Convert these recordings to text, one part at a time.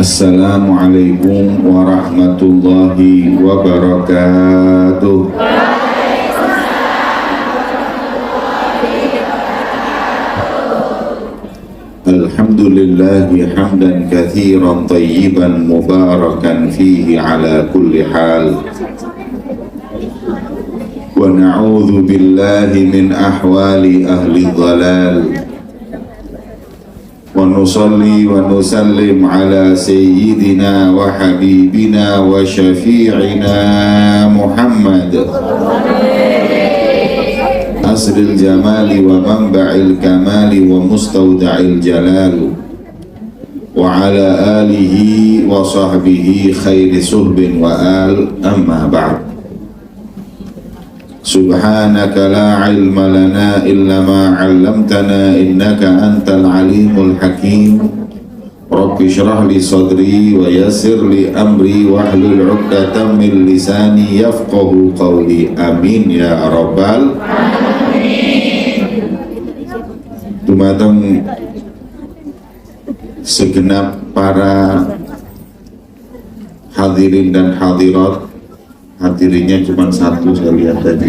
Assalamualaikum warahmatullahi wabarakatuh. Alhamdulillahi hamdan katsiran tayyiban mubarakan fihi ala kulli hal. Wa na'udzu billahi min ahwali ahli dhalal. Wa nusalli wa nusallim ala sayyidina wa habibina wa syafi'ina Muhammad asril jamali wa manba'il kamali wa mustawda'il jalal wa ala alihi wa sahbihi khairi suhbin wa al amma ba'd. Subhanaka la ilma lana illa ma 'allamtana innaka antal alimul hakim. Rabbi shrah li sadri wa yassir li amri wahlul 'uqdatam min lisani yafqahu qawli. Amin ya rabbal alamin. Dumateng segenap para hadirin dan hadirat. Hadirinya cuma satu saya lihat tadi.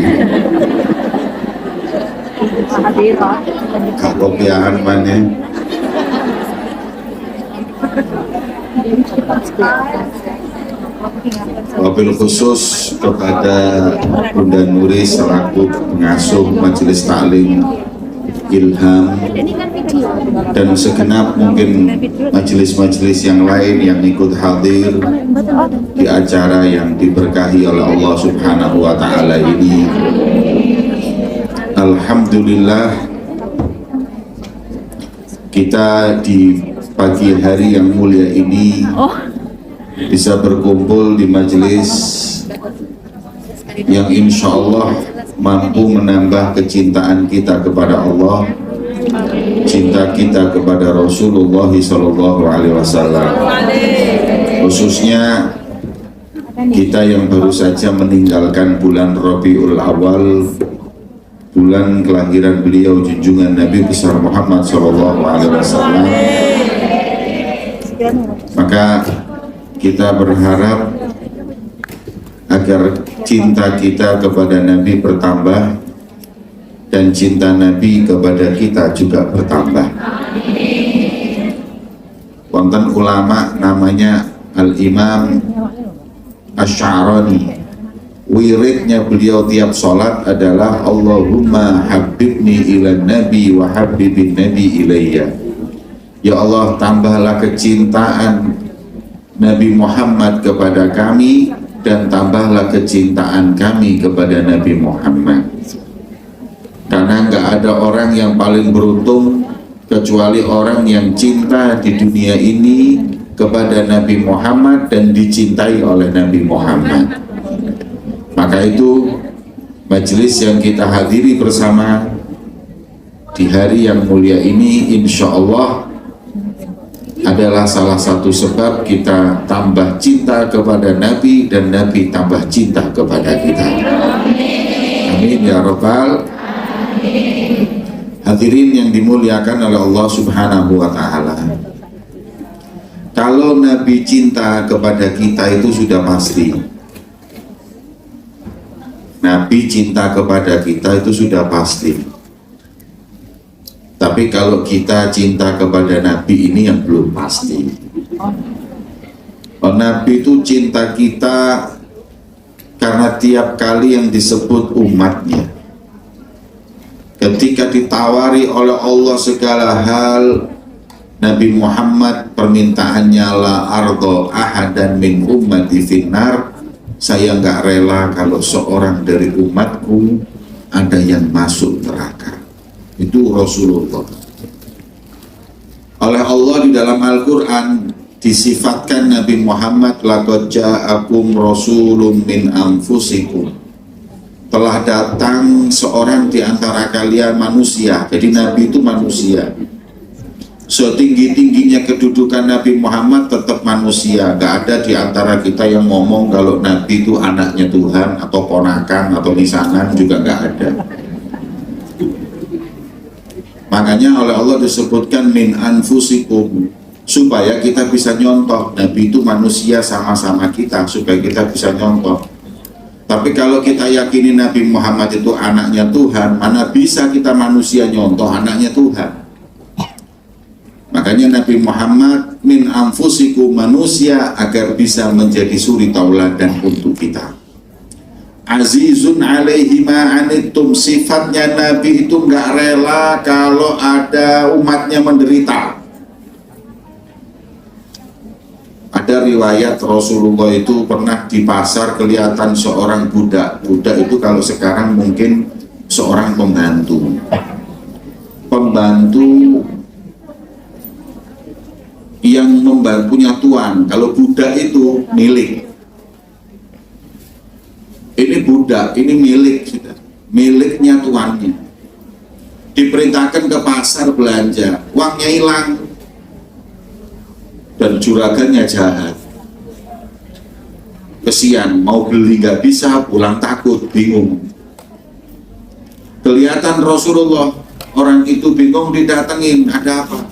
Kekopiaan mana? Wabil khusus kepada Bunda Nuri selaku pengasuh Majelis Taklim Ilham dan segenap mungkin majelis-majelis yang lain yang ikut hadir di acara yang diberkahi oleh Allah Subhanahu wa Ta'ala ini. Alhamdulillah, kita di pagi hari yang mulia ini bisa berkumpul di majelis yang insya Allah mampu menambah kecintaan kita kepada Allah, cinta kita kepada Rasulullah SAW. Khususnya kita yang baru saja meninggalkan bulan Rabiul Awal, bulan kelahiran beliau junjungan Nabi besar Muhammad SAW. Maka kita berharap agar cinta kita kepada Nabi bertambah dan cinta Nabi kepada kita juga bertambah. Wonten ulama namanya Al-Imam Asy'arani, wiridnya beliau tiap sholat adalah Allahumma habibni ilan nabi wa habibin nabi ilayya. Ya Allah, tambahlah kecintaan Nabi Muhammad kepada kami dan tambahlah kecintaan kami kepada Nabi Muhammad. Karena nggak ada orang yang paling beruntung kecuali orang yang cinta di dunia ini kepada Nabi Muhammad dan dicintai oleh Nabi Muhammad. Maka itu majelis yang kita hadiri bersama di hari yang mulia ini insya Allah adalah salah satu sebab kita tambah cinta kepada Nabi dan Nabi tambah cinta kepada kita. Amin ya rabbal alamin. Hadirin yang dimuliakan oleh Allah Subhanahu wa Ta'ala, kalau Nabi cinta kepada kita itu sudah pasti. Nabi cinta kepada kita itu sudah pasti. Tapi kalau kita cinta kepada Nabi ini yang belum pasti. Nabi itu cinta kita karena tiap kali yang disebut umatnya, ketika ditawari oleh Allah segala hal, Nabi Muhammad permintaannya la ardo ahadan min ummati finnar, saya nggak rela kalau seorang dari umatku ada yang masuk neraka. Itu Rasulullah. Oleh Allah di dalam Al-Quran disifatkan Nabi Muhammad laqad ja'akum rasulun min anfusikum, telah datang seorang di antara kalian manusia. Jadi Nabi itu manusia. Setinggi-tingginya kedudukan Nabi Muhammad tetap manusia. Gak ada di antara kita yang ngomong kalau Nabi itu anaknya Tuhan atau ponakan atau lisanan, juga gak ada. Makanya oleh Allah disebutkan min anfusikum, supaya kita bisa nyontoh. Nabi itu manusia sama-sama kita, supaya kita bisa nyontoh. Tapi kalau kita yakini Nabi Muhammad itu anaknya Tuhan, mana bisa kita manusia nyontoh anaknya Tuhan? Makanya Nabi Muhammad min anfusikum, manusia agar bisa menjadi suri tauladan untuk kita. Azizun alaihi ma'anittum, sifatnya Nabi itu nggak rela kalau ada umatnya menderita. Ada riwayat Rasulullah itu pernah di pasar kelihatan seorang budak. Budak itu kalau sekarang mungkin seorang pembantu. Pembantu yang punya tuan. Kalau budak itu milik. Ini budak, ini milik, miliknya tuannya. Diperintahkan ke pasar belanja, uangnya hilang dan juragannya jahat. Kesian, mau beli nggak bisa, pulang takut, bingung. Kelihatan Rasulullah, orang itu bingung, didatengin, ada apa?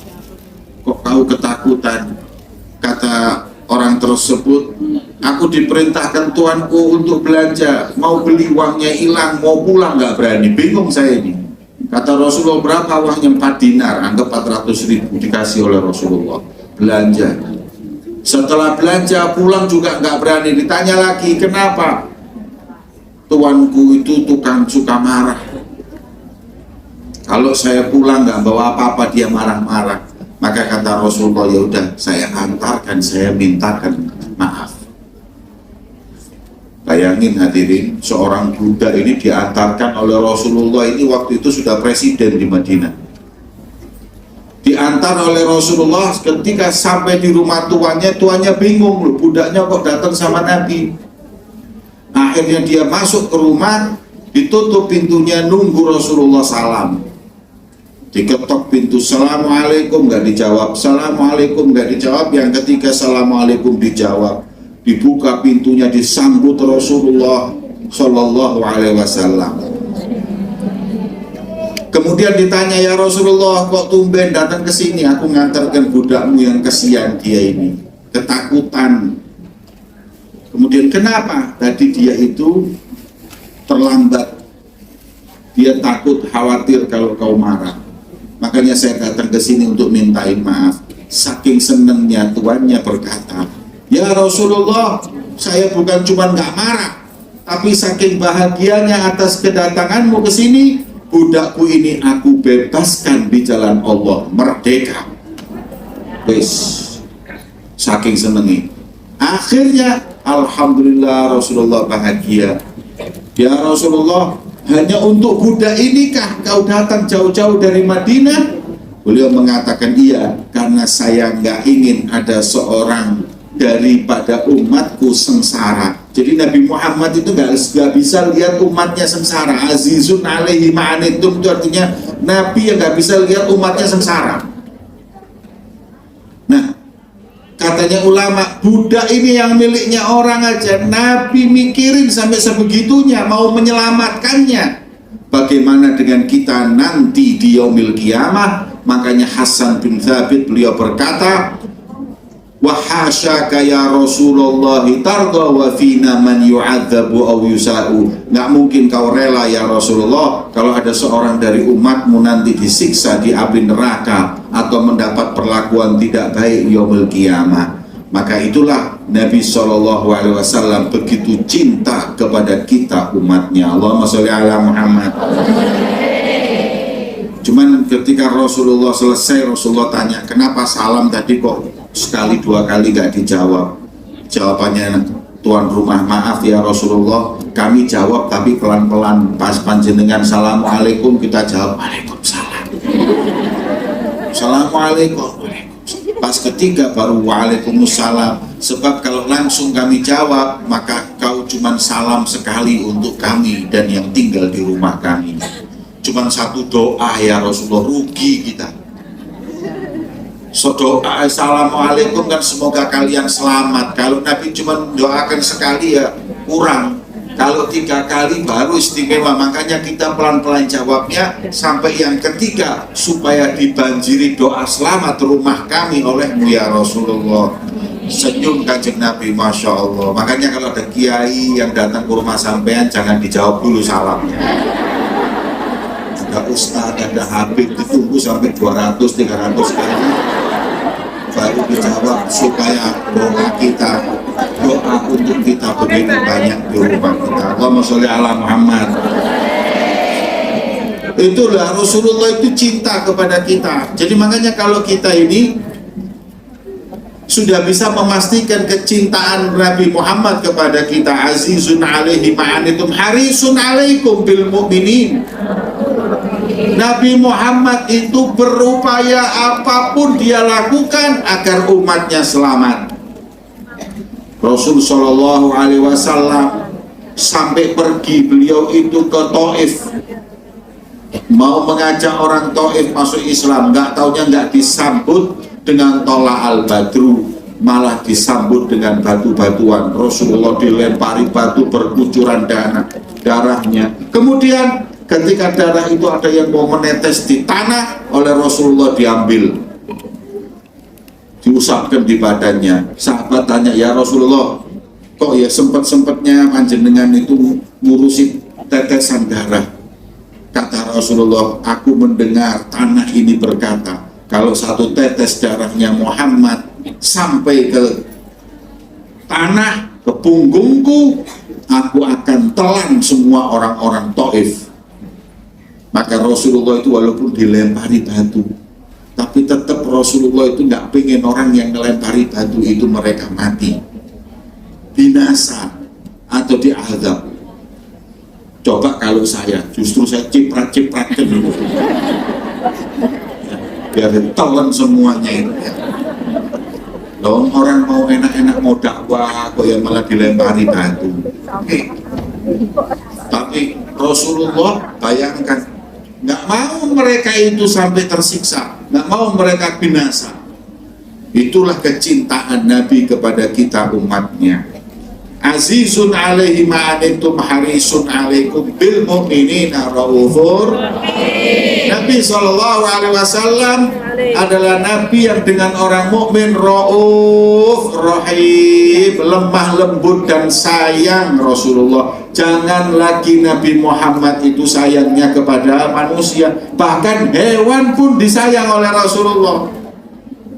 Kok kau ketakutan? Kata orang tersebut, aku diperintahkan tuanku untuk belanja, mau beli uangnya hilang, mau pulang nggak berani, bingung saya ini. Kata Rasulullah, berapa uangnya? 4 dinar, anggap 400.000 dikasih oleh Rasulullah. Belanja. Setelah belanja pulang juga nggak berani, ditanya lagi, kenapa? Tuanku itu tukang suka marah. Kalau saya pulang nggak bawa apa-apa, dia marah-marah. Maka kata Rasulullah, ya udah saya antarkan, saya mintakan maaf. Bayangin hadirin, seorang budak ini diantarkan oleh Rasulullah, ini waktu itu sudah presiden di Madinah. Diantar oleh Rasulullah, ketika sampai di rumah tuannya bingung loh, budaknya kok datang sama Nabi. Akhirnya dia masuk ke rumah, ditutup pintunya, nunggu Rasulullah salam. Diketok pintu, assalamualaikum, nggak dijawab, assalamualaikum, nggak dijawab. Yang ketiga assalamualaikum dijawab, dibuka pintunya, disambut Rasulullah Shallallahu Alaihi Wasallam. Kemudian ditanya, ya Rasulullah, kok tumben datang ke sini? Aku ngantarkan budakmu yang kesian, dia ini ketakutan. Kemudian kenapa? Tadi dia itu terlambat, dia takut, khawatir kalau kau marah. Makanya saya datang ke sini untuk mintain maaf. Saking senangnya tuannya berkata, ya Rasulullah, saya bukan cuma nggak marah, tapi saking bahagianya atas kedatanganmu ke sini, budakku ini aku bebaskan di jalan Allah, merdeka. Wes, saking senengnya. Akhirnya, alhamdulillah Rasulullah bahagia. Ya Rasulullah, hanya untuk budak inikah kau datang jauh-jauh dari Madinah? Beliau mengatakan iya, karena saya nggak ingin ada seorang daripada umatku sengsara. Jadi Nabi Muhammad itu nggak bisa lihat umatnya sengsara. Azizun alaihi ma'anittum, itu artinya Nabi yang nggak bisa lihat umatnya sengsara. Nah, katanya ulama, budak ini yang miliknya orang aja Nabi mikirin sampai sebegitunya, mau menyelamatkannya. Bagaimana dengan kita nanti di yaumil qiyamah? Makanya Hasan bin Thabit beliau berkata, wa hasyaka ya Rasulullah tarda wa fina man yu'adzabu aw yusa'u. Nggak mungkin kau rela ya Rasulullah kalau ada seorang dari umatmu nanti disiksa di api neraka atau mendapat perlakuan tidak baik yaumul qiyamah. Maka itulah Nabi SAW begitu cinta kepada kita umatnya. Allahumma sholli ala Muhammad. Cuman ketika Rasulullah selesai, Rasulullah tanya, kenapa salam tadi kok sekali dua kali gak dijawab? Jawabannya tuan rumah, maaf ya Rasulullah, kami jawab tapi pelan-pelan. Pas panjenengan assalamualaikum, kita jawab waalaikumsalam. Assalamualaikum. Pas ketiga baru waalaikumsalam. Sebab kalau langsung kami jawab, maka kau cuman salam sekali untuk kami dan yang tinggal di rumah kami. Cuman satu doa ya Rasulullah, rugi kita. So doa assalamualaikum kan semoga kalian selamat. Kalau Nabi cuma doakan sekali ya kurang. Kalau 3 kali baru istimewa. Makanya kita pelan-pelan jawabnya sampai yang ketiga, supaya dibanjiri doa selamat rumah kami olehmu ya Rasulullah. Senyum Kanjeng Nabi, Masya Allah. Makanya kalau ada kiai yang datang ke rumah sampean, jangan dijawab dulu salamnya. Ada ustadz, ada habib, ditunggu sampai 200-300 kali baru dijawab, supaya doa kita, doa untuk kita begitu banyak di rumah kita. Allahumma sholli ala Muhammad. Itulah Rasulullah itu cinta kepada kita. Jadi makanya kalau kita ini sudah bisa memastikan kecintaan Nabi Muhammad kepada kita, azizun alaihi ma'anitum harisun alaikum bil mu'minin. Nabi Muhammad itu berupaya apapun dia lakukan agar umatnya selamat. Rasul Shallallahu Alaihi Wasallam sampai pergi beliau itu ke Taif, mau mengajak orang Taif masuk Islam, nggak taunya nggak disambut dengan tola al-badru, malah disambut dengan batu-batuan. Rasulullah dilempari batu berkucuran darahnya. Kemudian ketika darah itu ada yang mau menetes di tanah, oleh Rasulullah diambil, diusapkan di badannya. Sahabat tanya, ya Rasulullah, kok ya sempet-sempetnya panjenengan itu ngurusi tetesan darah? Kata Rasulullah, aku mendengar tanah ini berkata, kalau satu tetes darahnya Muhammad sampai ke tanah, ke punggungku, aku akan telan semua orang-orang Taif. Maka Rasulullah itu walaupun dilempari batu, tapi tetap Rasulullah itu nggak pengen orang yang melempari batu itu mereka mati, binasa, atau diazab. Coba kalau saya, justru saya ciprat-cipratkan dulu, biar telan semuanya itu ya. Loh, orang mau enak-enak mau dakwah kok ya malah dilempari batu. Tapi Rasulullah, bayangkan, nggak mau mereka itu sampai tersiksa, nggak mau mereka binasa. Itulah kecintaan Nabi kepada kita umatnya. Azizun alaihi ma'anitum harisun alaikum bil mu'minina raufur. Nabi SAW adalah Nabi yang dengan orang mukmin rauf, rahim, lemah lembut dan sayang. Rasulullah, jangan lagi Nabi Muhammad itu sayangnya kepada manusia, bahkan hewan pun disayang oleh Rasulullah.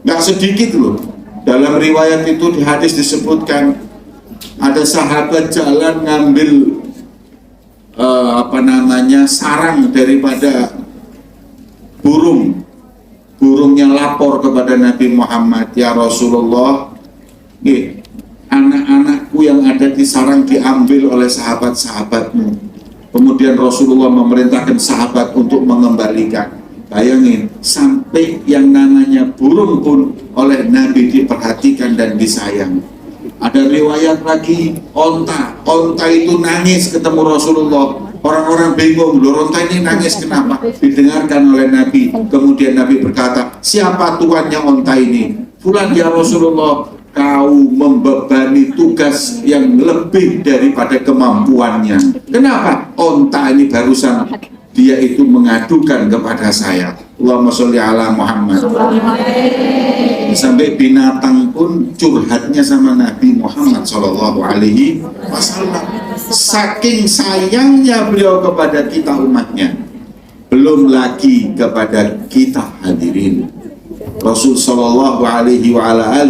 Nggak sedikit loh. Dalam riwayat itu di hadis disebutkan ada sahabat jalan ngambil sarang daripada burungnya lapor kepada Nabi Muhammad, ya Rasulullah, anak-anakku yang ada di sarang diambil oleh sahabat-sahabatmu. Kemudian Rasulullah memerintahkan sahabat untuk mengembalikan. Bayangin, sampai yang namanya burung pun oleh Nabi diperhatikan dan disayang. Ada riwayat lagi, onta itu nangis ketemu Rasulullah. Orang-orang bingung, loh onta ini nangis kenapa? Didengarkan oleh Nabi. Kemudian Nabi berkata, siapa tuannya onta ini? Fulan ya Rasulullah, kau membebani tugas yang lebih daripada kemampuannya. Kenapa? Onta ini barusan dia itu mengadukan kepada saya. Allahumma sholli ala Muhammad. Sampai binatang pun curhatnya sama Nabi Muhammad Sallallahu Alaihi Wasallam. Saking sayangnya beliau kepada kita umatnya. Belum lagi kepada kita hadirin. Rasul Sallallahu Alaihi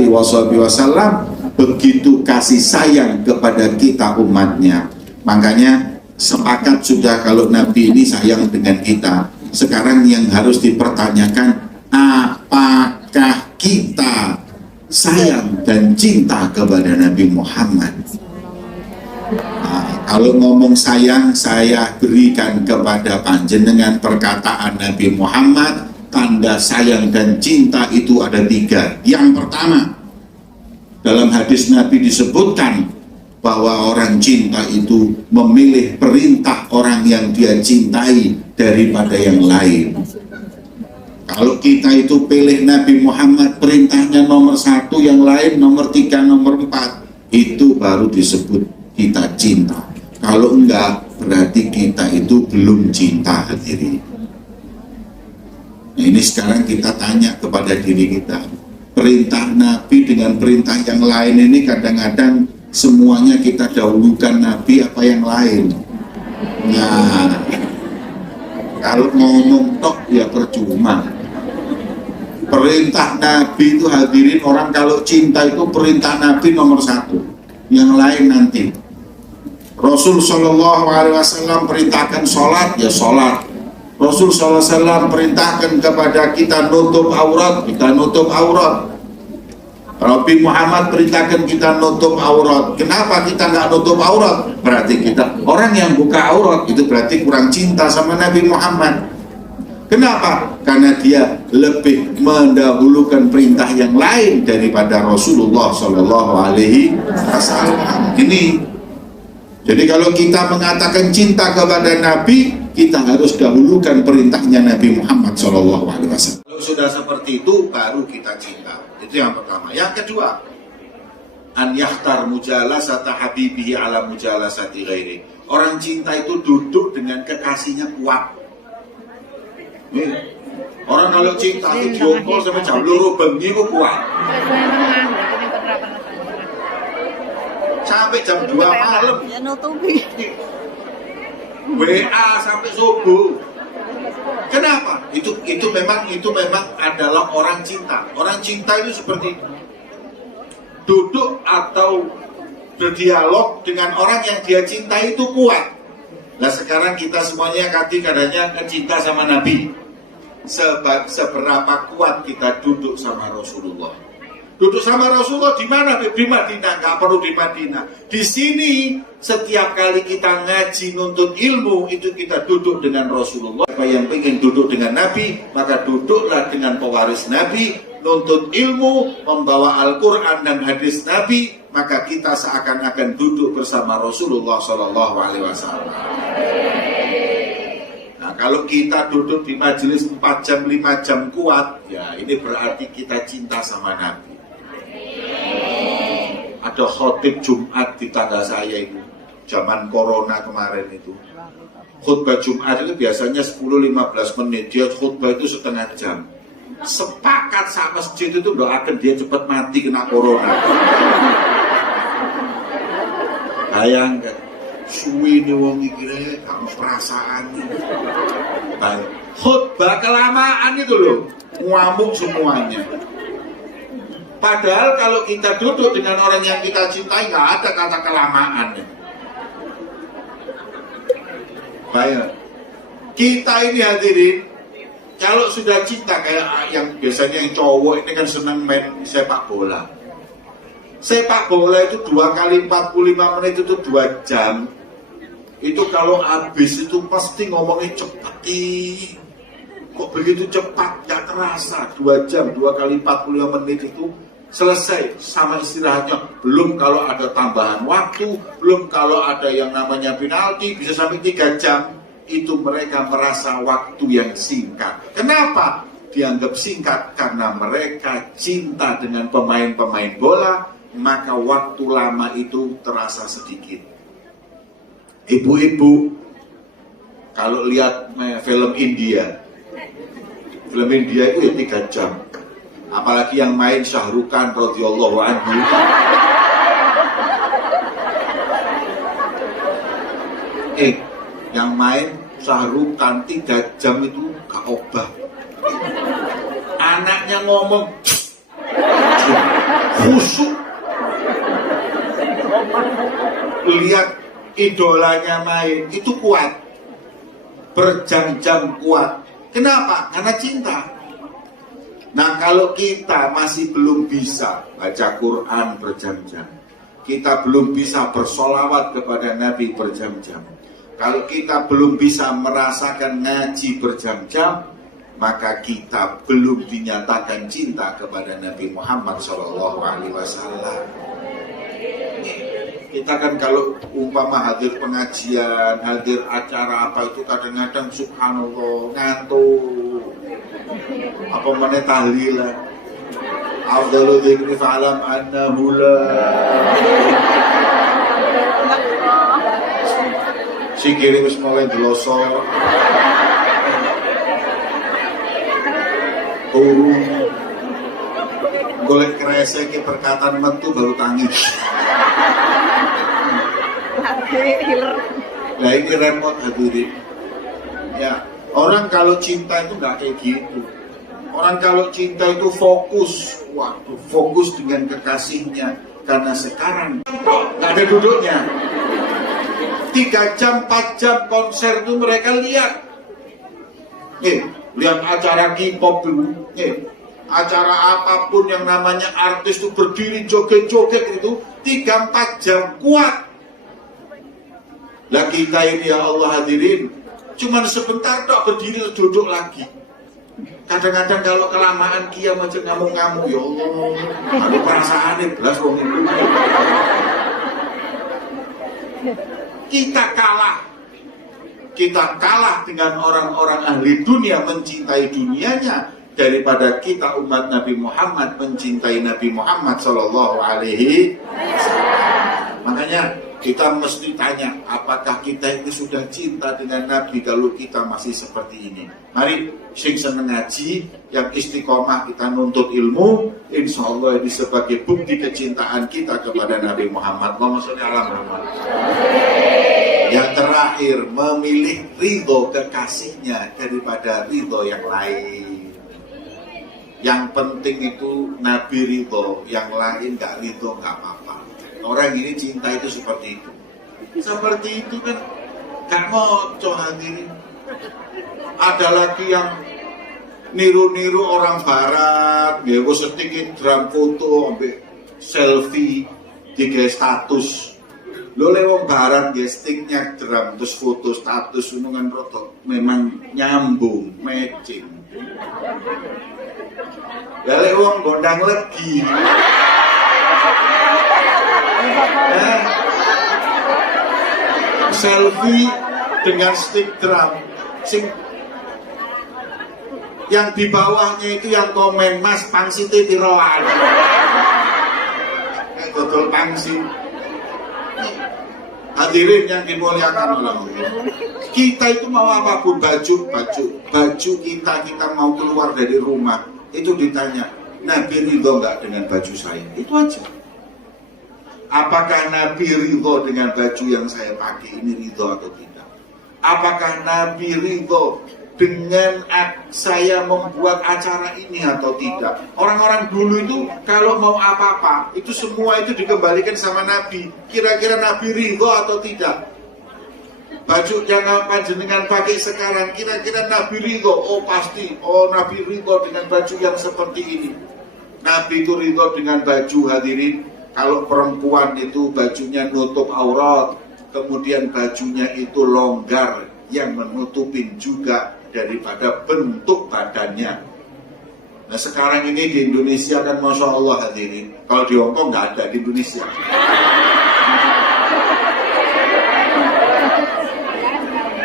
Wasallam begitu kasih sayang kepada kita umatnya. Makanya sepakat sudah kalau Nabi ini sayang dengan kita. Sekarang yang harus dipertanyakan, apakah kita sayang dan cinta kepada Nabi Muhammad? Nah, kalau ngomong sayang, saya berikan kepada panjenengan perkataan Nabi Muhammad. Tanda sayang dan cinta itu ada 3. Yang pertama, dalam hadis Nabi disebutkan bahwa orang cinta itu memilih perintah orang yang dia cintai daripada yang lain. Kalau kita itu pilih Nabi Muhammad, perintahnya nomor 1, yang lain nomor 3, nomor 4, itu baru disebut kita cinta. Kalau enggak, berarti kita itu belum cinta hadirin. Nah, ini sekarang kita tanya kepada diri kita. Perintah Nabi dengan perintah yang lain ini kadang-kadang semuanya kita dahulukan Nabi apa yang lain. Nah, kalau ngomong tok ya percuma. Perintah Nabi itu hadirin, orang kalau cinta itu perintah Nabi nomor 1. Yang lain nanti. Rasul Shallallahu Alaihi Wasallam perintahkan sholat, ya sholat. Rasul Shallallahu Alaihi Wasallam perintahkan kepada kita nutup aurat, kita nutup aurat. Nabi Muhammad perintahkan kita nutup aurat. Kenapa kita nggak nutup aurat? Berarti kita orang yang buka aurat itu berarti kurang cinta sama Nabi Muhammad. Kenapa? Karena dia lebih mendahulukan perintah yang lain daripada Rasulullah Shallallahu Alaihi Wasallam. Ini. Jadi kalau kita mengatakan cinta kepada Nabi, kita harus dahulukan perintahnya Nabi Muhammad Shallallahu Alaihi Wasallam. Kalau sudah seperti itu, baru kita cinta. Itu yang pertama. Yang kedua, an yahtar mujalasata habibihi ala mujalasati ghairi. Orang cinta itu duduk dengan kekasihnya kuat. Orang kalau cinta itu jongkol sampai jam 2 bengi itu kuat. Sampai jam 2 malam. WA sampai subuh. Kenapa? Itu memang adalah orang cinta. Orang cinta itu seperti itu. Duduk atau berdialog dengan orang yang dia cintai itu kuat. Nah sekarang kita semuanya katanya cinta sama Nabi. Seberapa kuat kita duduk sama Rasulullah. Duduk sama Rasulullah di mana? Di Madinah, nggak perlu di Madinah. Di sini setiap kali kita ngaji nuntut ilmu itu kita duduk dengan Rasulullah. Siapa yang ingin duduk dengan Nabi, maka duduklah dengan pewaris Nabi, nuntut ilmu, membawa Al-Quran dan hadis Nabi, maka kita seakan-akan duduk bersama Rasulullah Shallallahu Alaihi Wasallam. Nah, kalau kita duduk di majelis 4 jam, 5 jam kuat, ya ini berarti kita cinta sama Nabi. Ada khotib Jumat di tangga saya itu, zaman corona kemarin itu. Khutbah Jumat itu biasanya 10-15 menit, dia khutbah itu setengah jam. Sepakat sama masjid itu doakan dia cepat mati kena corona. Bayangkan, suwi ini wong iki kamu perasaan. Khutbah kelamaan itu loh, ngamuk semuanya. Padahal kalau kita duduk dengan orang yang kita cintai, nggak ada kata kelamaan. Baik, kita ini hadirin, kalau sudah cinta kayak yang biasanya yang cowok ini kan senang main sepak bola. Sepak bola itu 2 kali 45 menit itu 2 jam. Itu kalau habis itu pasti ngomongnya cepat. Kok begitu cepat, gak terasa. 2 jam, 2 kali 45 menit itu selesai sama istirahatnya. Belum kalau ada tambahan waktu, belum kalau ada yang namanya penalti bisa sampai 3 jam. Itu mereka merasa waktu yang singkat. Kenapa dianggap singkat? Karena mereka cinta dengan pemain-pemain bola, maka waktu lama itu terasa sedikit. Ibu-ibu kalau lihat film India itu ya 3 jam. Apalagi yang main Shah Rukh Khan radhiyallahu anhu. Yang main Shah Rukh Khan 3 jam itu gak obah. Anaknya ngomong khusyuk. Lihat idolanya main itu kuat. Berjam-jam kuat. Kenapa? Karena cinta. Nah kalau kita masih belum bisa baca Quran berjam-jam, kita belum bisa bersolawat kepada Nabi berjam-jam, kalau kita belum bisa merasakan ngaji berjam-jam, maka kita belum dinyatakan cinta kepada Nabi Muhammad SAW. Kita kan kalau umpama hadir pengajian, hadir acara apa itu kadang-kadang subhanallah ngantuk. Apa mana tahlilan? Afdalu dzikri fa'lam annahu la Sikile wis mulai deloso. Turu. Golek kresek ke perkataan metu baru tangi. Nah ini repot hadirin. Ya, orang kalau cinta itu nggak kayak gitu. Orang kalau cinta itu fokus, waktu fokus dengan kekasihnya. Karena sekarang nggak ada duduknya. 3 jam, 4 jam konser itu mereka lihat. Lihat acara K-pop dulu. Acara apapun yang namanya artis itu berdiri joget-joget itu 3-4 jam kuat. Lah kita ini ya Allah hadirin, cuman sebentar tok berdiri duduk lagi. Kadang-kadang kalau kelamaan kia macam ngamuk-ngamuk, ya Allah, ada perasaannya belas wong itu. Kita kalah dengan orang-orang ahli dunia mencintai dunianya daripada kita umat Nabi Muhammad mencintai Nabi Muhammad Sallallahu Alaihi Wasallam. Makanya kita mesti tanya, apakah kita ini sudah cinta dengan Nabi kalau kita masih seperti ini? Mari sing seneng ngaji, yang istiqomah kita nuntut ilmu, insya Allah ini sebagai bukti kecintaan kita kepada Nabi Muhammad. Allahumma sholli ala Muhammad. Yang terakhir, memilih ridho kekasihnya daripada ridho yang lain. Yang penting itu Nabi ridho, yang lain gak ridho gak apa-apa. Orang ini cinta itu seperti itu. Seperti itu kan gak ngoco hadirin. Ada lagi yang niru-niru orang barat, ya gue sedikit drum foto, ambil selfie, tiga status. Lo lewat barat, ya sticknya drum, terus foto status, unungan rotok, memang nyambung, matching. Ya lewat gondang lagi. Selfie dengan stick drum, yang di bawahnya itu yang komen, Mas pangsite tiroan, betul pangsi. Hadirin yang dimuliakan Allah, kita itu mau apapun, baju kita mau keluar dari rumah itu ditanya, Nabi ridho nggak dengan baju saya? Itu aja. Apakah Nabi ridho dengan baju yang saya pakai ini ridho atau tidak? Apakah Nabi ridho dengan saya membuat acara ini atau tidak? Orang-orang dulu itu kalau mau apa-apa itu semua itu dikembalikan sama Nabi. Kira-kira Nabi ridho atau tidak? Baju yang panjenengan pakai sekarang, kira-kira Nabi ridho? Oh pasti, oh Nabi ridho dengan baju yang seperti ini. Nabi itu ridho dengan baju, hadirin. Kalau perempuan itu bajunya nutup aurat, kemudian bajunya itu longgar yang menutupin juga daripada bentuk badannya. Nah sekarang ini di Indonesia kan Masya Allah hadirin, kalau di Hongkong nggak ada di Indonesia.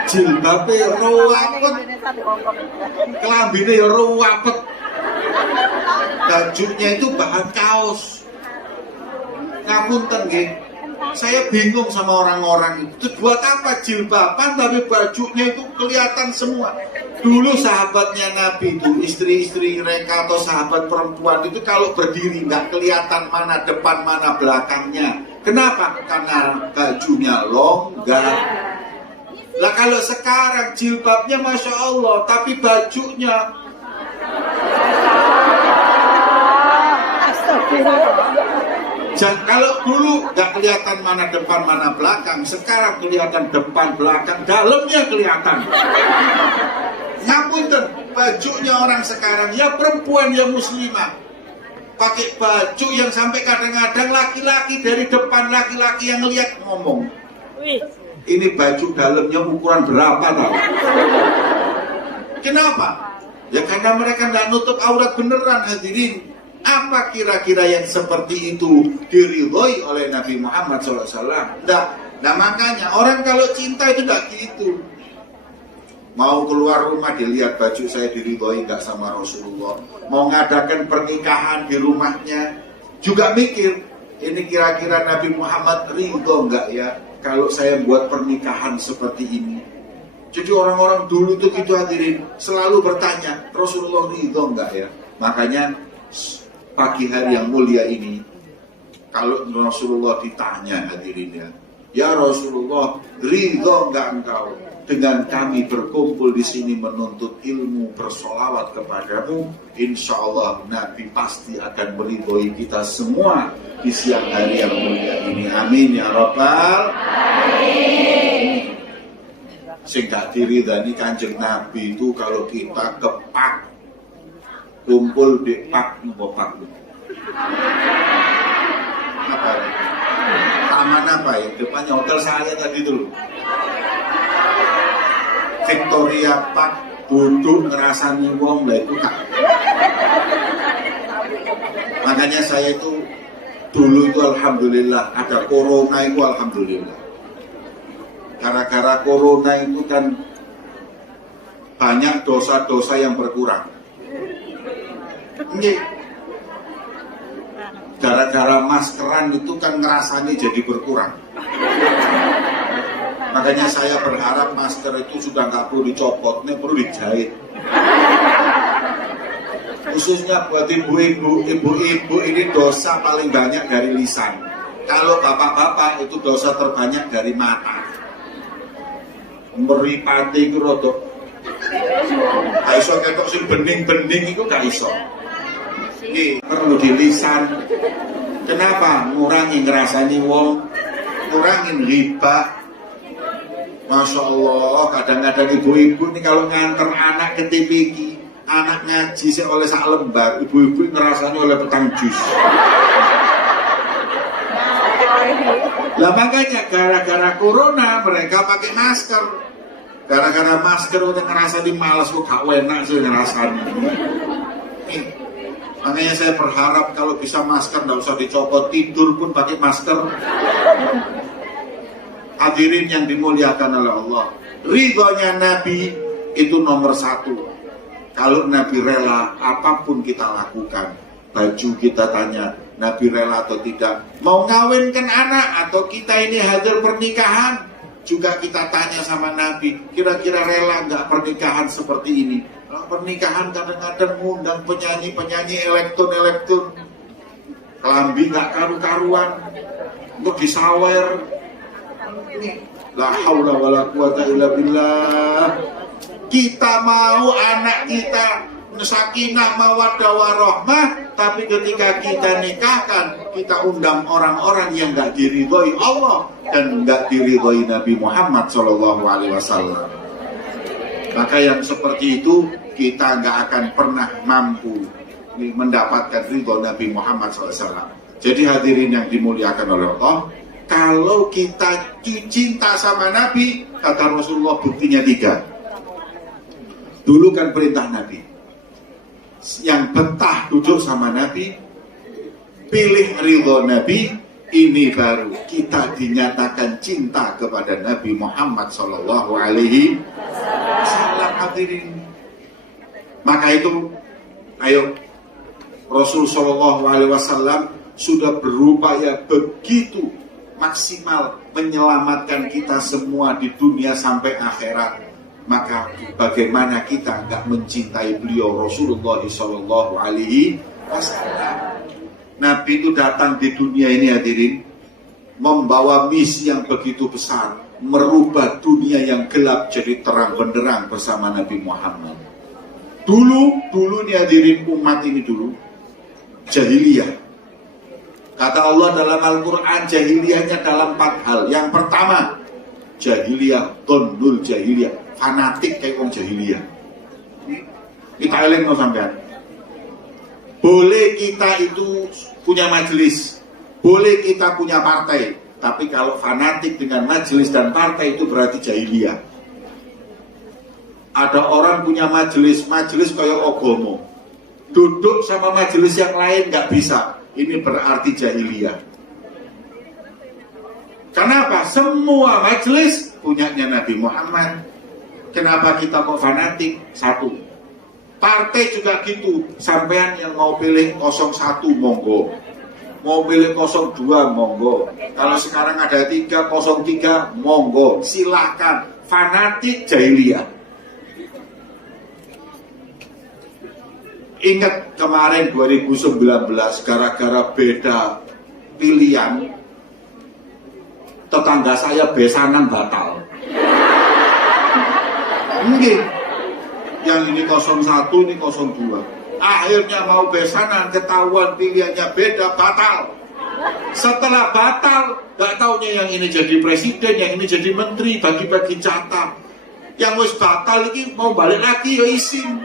Jilbabnya rawapet, kelambine rawapet, bajunya itu bahan kaos. Ngapunten nggih, saya bingung sama orang-orang itu. Buat apa jilbaban tapi bajunya itu kelihatan semua. Dulu sahabatnya Nabi itu, istri-istri mereka atau sahabat perempuan itu kalau berdiri nggak kelihatan mana depan mana belakangnya. Kenapa? Karena bajunya longgar. Lah kalau sekarang jilbabnya Masya Allah, tapi bajunya kalau dulu nggak kelihatan mana depan mana belakang, sekarang kelihatan depan belakang, dalamnya kelihatan. Ngapunten, bajunya orang sekarang ya perempuan ya muslimah pakai baju yang sampai kadang-kadang laki-laki dari depan, laki-laki yang lihat ngomong, ini baju dalamnya ukuran berapa tau? Kenapa? Ya karena mereka nggak nutup aurat beneran hadirin. Apa kira-kira yang seperti itu diridhoi oleh Nabi Muhammad SAW? Nah makanya orang kalau cinta itu tidak gitu. Mau keluar rumah dilihat baju saya diridhoi nggak sama Rasulullah. Mau ngadakan pernikahan di rumahnya juga mikir, ini kira-kira Nabi Muhammad ridho nggak ya? kalau saya buat pernikahan seperti ini. Jadi orang-orang dulu itu gitu hadirin, selalu bertanya, Rasulullah ridho enggak ya? Makanya pagi hari yang mulia ini, kalau Rasulullah ditanya hadirin ya Rasulullah, ridho enggak engkau dengan kami berkumpul di sini menuntut ilmu, bersolawat kepadamu? Insya Allah Nabi pasti akan meridhoi kita semua di siang hari yang mulia ini. Amin ya Rabbal Alamin. Sing gak diridani Kanjeng Nabi itu kalau kita kepak kumpul di pak pak apa ya? Taman apa ya? Depannya hotel saya tadi dulu. Victoria Park, duduk ngerasani wong lah itu kak. Makanya saya itu dulu itu alhamdulillah ada corona itu alhamdulillah. Gara-gara corona itu kan banyak dosa-dosa yang berkurang. Ini gara-gara maskeran itu kan ngerasani jadi berkurang. Makanya saya berharap masker itu sudah nggak perlu dicopot, ini perlu dijahit. Khususnya buat ibu-ibu ini dosa paling banyak dari lisan. Kalau bapak-bapak itu dosa terbanyak dari mata. Meripati itu rodok. Gak iso ketok sing bening-bening itu gak iso. Ini perlu di lisan. Kenapa? Ngurangi ngerasani wong, ngurangin riba. Masya Allah, kadang-kadang ibu-ibu ini kalau nganter anak ke TPQ, anak ngaji sih oleh sak lembar, ibu-ibu ngerasanya oleh petang jus. Lah makanya gara-gara corona mereka pakai masker. Gara-gara masker udah ngerasa di malas kok gak enak sih ngerasanya. Makanya saya berharap kalau bisa masker nggak usah dicopot, tidur pun pakai masker. Hadirin yang dimuliakan oleh Allah, ridhonya Nabi itu nomor satu. Kalau Nabi rela apapun kita lakukan. Baju kita tanya, Nabi rela atau tidak? Mau ngawinkan anak atau kita ini hadir pernikahan? Juga kita tanya sama Nabi, kira-kira rela nggak pernikahan seperti ini? Pernikahan kadang-kadang ngundang penyanyi-penyanyi elektron, kelambi nggak karu-karuan, untuk disawer. La haula wala quwata illa billah. Kita mau anak kita sakinah mawaddah warahmah, tapi ketika kita nikahkan, kita undang orang-orang yang nggak diridhoi Allah dan nggak diridhoi Nabi Muhammad SAW. Maka yang seperti itu kita nggak akan pernah mampu mendapatkan ridho Nabi Muhammad SAW. Jadi hadirin yang dimuliakan oleh Allah, kalau kita cinta sama Nabi, kata Rasulullah buktinya 3. Dulu kan perintah Nabi, yang betah duduk sama Nabi, pilih ridho Nabi, ini baru kita dinyatakan cinta kepada Nabi Muhammad Sallallahu Alaihi Wasallam. Hadirin, maka itu, ayo Rasul Sallallahu Alaihi Wasallam sudah berupaya begitu maksimal menyelamatkan kita semua di dunia sampai akhirat. Maka bagaimana kita nggak mencintai beliau Rasulullah Sallallahu Alaihi Wasallam? Nabi itu datang di dunia ini hadirin, membawa misi yang begitu besar, merubah dunia yang gelap jadi terang benderang bersama Nabi Muhammad. Dulu nih hadirin, umat ini dulu jahiliyah. Kata Allah dalam Al-Quran, jahiliyahnya dalam 4 hal. Yang pertama, jahiliyah, dondul jahiliyah, fanatik kayak orang jahiliyah. Kita eling no sampean. Boleh kita itu punya majelis, boleh kita punya partai, tapi kalau fanatik dengan majelis dan partai itu berarti jahiliyah. Ada orang punya majelis kayak Ogomo, duduk sama majelis yang lain nggak bisa. Ini berarti jahiliyah. Kenapa? Semua majelis punyanya Nabi Muhammad. Kenapa kita mau fanatik? 1. Partai juga gitu. Sampean yang mau pilih 01 monggo. mau pilih 02 monggo. Kalau sekarang ada 303 monggo, silakan. Fanatik jahiliyah. Ingat kemarin 2019 gara-gara beda pilihan tetangga saya besanan batal. Mungkin yang ini 01, ini 02. Akhirnya mau besanan, ketahuan pilihannya beda, batal. Setelah batal, gak taunya yang ini jadi presiden, yang ini jadi menteri, bagi-bagi jatah. Yang wis batal ini mau balik lagi ya izin.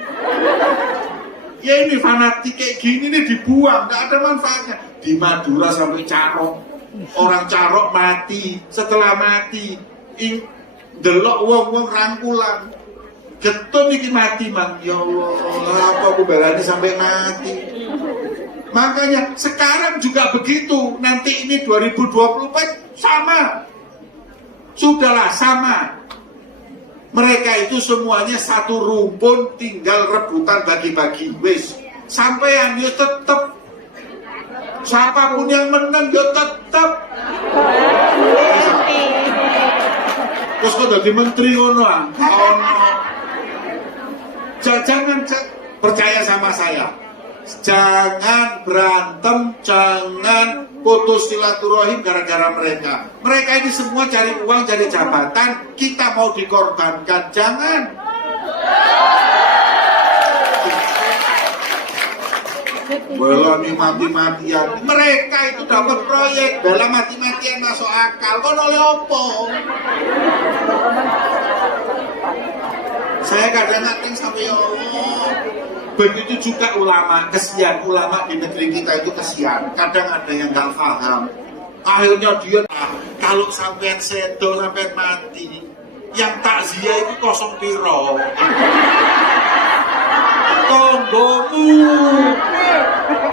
Ya ini fanatik kayak gini nih dibuang, gak ada manfaatnya. Di Madura sampai Carok, orang Carok mati. Setelah mati, delok wong-wong rangkulan. Getun iki mati mang, ya Allah, apa aku belani sampai mati. Makanya sekarang juga begitu. Nanti ini 2024 sama. Sudahlah sama. Mereka itu semuanya satu rumpun, tinggal rebutan bagi-bagi. Wis, sampean yo tetep. Siapapun yang menang yo tetep. Terus kok jadi menteri ngono ah? Jangan percaya sama saya. Jangan berantem, jangan putus silaturahim gara-gara mereka. Mereka ini semua cari uang, cari jabatan. Kita mau dikorbankan, jangan. Bela nih mati-matian. Mereka itu dapat proyek, bela mati-matian masuk akal. Kok oleh opo? Saya kadang-kadang sampai Allah. Begitu juga ulama, kesian ulama di negeri kita itu kesian. Kadang ada yang nggak paham. Akhirnya dia kalau sampean sedo sampean mati, yang takziah itu kosong piro. Tonggomu,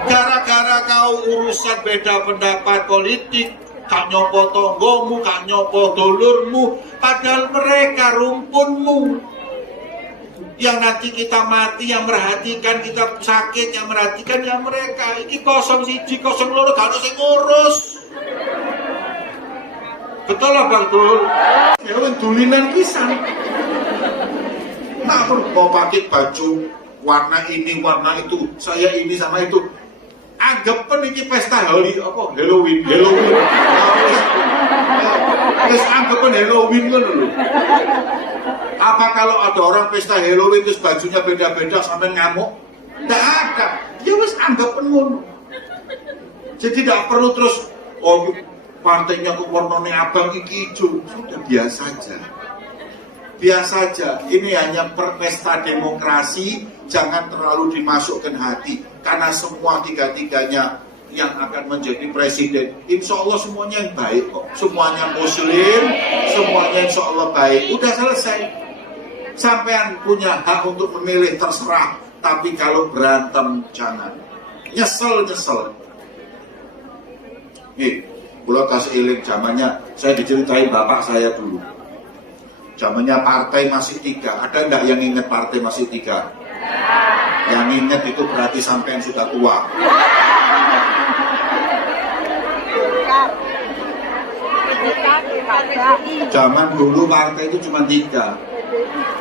gara-gara kau urusan beda pendapat politik, kak nyopo tonggomu, kak nyopo dulurmu, padahal mereka rumpunmu. Yang nanti kita mati, yang merhatikan kita sakit, yang merhatikan yang mereka. Ini 01, 02, gak ada yang ngurus. Betul lah Bang Dul. Ya dulinan kisan. Nah, mau pakai baju warna ini, warna itu, saya ini sama itu. Anggapan ini pesta Halloween. Terus anggapan Halloween kan dulu. Apa kalau ada orang pesta Halloween terus bajunya beda-beda sampai ngamuk? Tidak ada. Ya wis anggap ngono. Jadi tidak perlu terus partainya kok warnanya abang iki hijau. Sudah biasa aja. Biasa aja. Ini hanya pesta demokrasi, jangan terlalu dimasukkan hati. Karena semua tiga-tiganya yang akan menjadi presiden, insya Allah semuanya yang baik kok. Semuanya muslim, semuanya insya Allah baik. Udah selesai. Sampean punya hak untuk memilih, terserah. Tapi kalau berantem jangan. Nyesel. Nih, pulau kasih iling zamannya, saya diceritain bapak saya dulu. Zamannya partai masih 3. Ada enggak yang ingat partai masih 3? Yang ingat itu berarti sampean sudah tua. Zaman dulu partai itu cuma 3.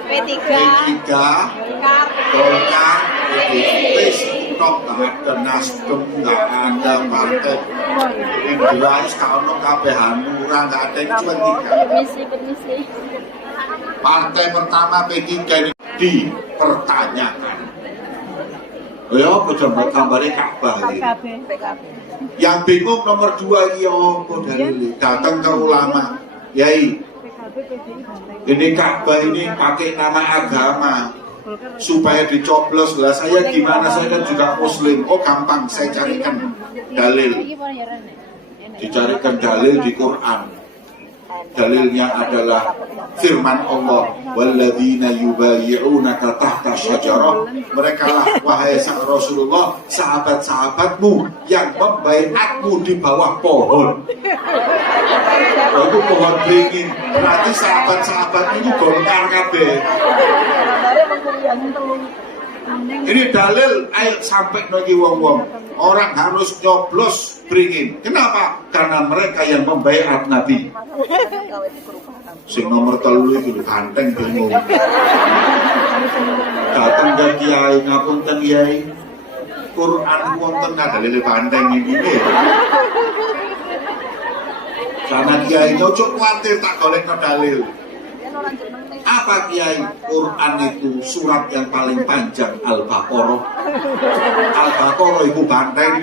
P3, Golkar, PDIP, stop, nggak ada Nasdem, nggak ada partai Indra, kalau kabeh Hanura, nggak ada, itu cuma 3. Partai pertama P3 ini dipertanyakan. Ya, pejabat kabarnya Ka'bah ini. Yang bingung nomor 2 ini apa dalilnya? Datang ke ulama, Yai, ini Ka'bah ini pakai nama agama supaya dicoblos lah. Saya gimana, saya kan juga muslim. Oh gampang, saya carikan dalil. Dicarikan dalil di Quran. Dalilnya adalah firman Allah, walladzina yubayyi'unaka tahta syajarah. Mereka lah wahai sang Rasulullah, sahabat-sahabatmu yang membaiatmu di bawah pohon. Itu pohon beringin. Berarti sahabat-sahabat itu Golkar kabeh. Ini dalil, ayo sampai niki wong-wong. orang harus nyoblos beringin. Kenapa? Karena mereka yang membaiat Nabi. Sing nomor 3 itu ganteng bingung. Datang ke kiai, ngapunten kiai. Quran wonten dalile banteng iki. Karena kiai ojo kuatir tak golekno dalil. Apa kiai? Quran itu surat yang paling panjang Al-Baqarah. Al-Baqarah itu banteng.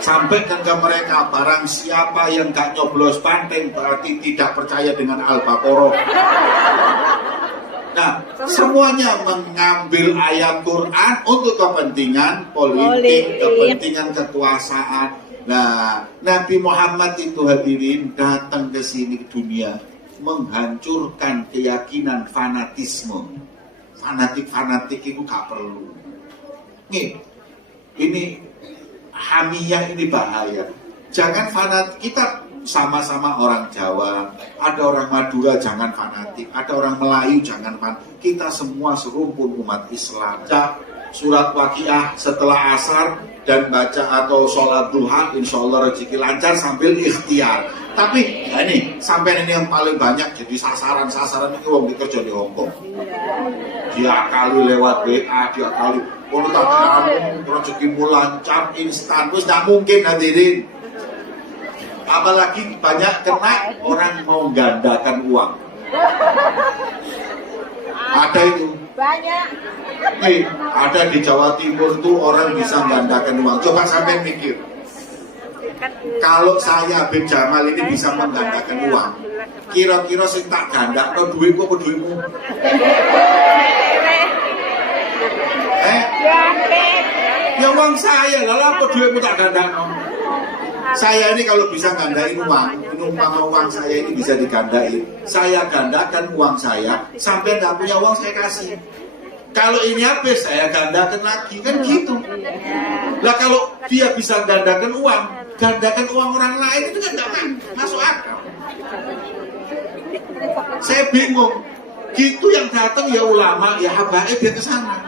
Sampaikan ke mereka, barang siapa yang gak nyoblos banteng berarti tidak percaya dengan Al-Baqarah. Nah, semuanya mengambil ayat Quran untuk kepentingan politik, kepentingan kekuasaan. Nah, Nabi Muhammad itu hadirin datang ke sini ke dunia menghancurkan keyakinan fanatisme. Fanatik itu gak perlu. Nih, ini hamiyah ini bahaya. Jangan fanatik. Kita sama-sama orang Jawa, ada orang Madura jangan fanatik, ada orang Melayu jangan fanatik. Kita semua serumpun umat Islam. Surat Waqiah setelah asar dan baca atau sholat duha, insya Allah rezeki lancar sambil ikhtiar. Tapi ya ini sampai ini yang paling banyak jadi sasaran ini wong dikerja di Hongkong. Dia kali lewat WA, dia kali rezekimu lancar instan, terus tidak mungkin hadirin. Apalagi banyak kena orang mau gandakan uang. Ada itu. Banyak. Nih, ada di Jawa Timur tuh orang bisa gandakan uang. Coba sampai mikir. Kalau saya bin Jamal ini bisa menggandakan uang, kira-kira sing tak gandak no duitku apa duitmu? Ya uang saya, lalu apa duitmu tak gandak no? Saya ini kalau bisa gandain uang saya ini bisa digandain. Saya gandakan uang saya, sampai nggak punya uang saya kasih. Kalau ini habis, saya gandakan lagi, kan gitu. Lah kalau dia bisa gandakan uang orang lain itu kan nggak masuk akal. Saya bingung. Gitu yang datang ya ulama, ya habaib dia ke sana.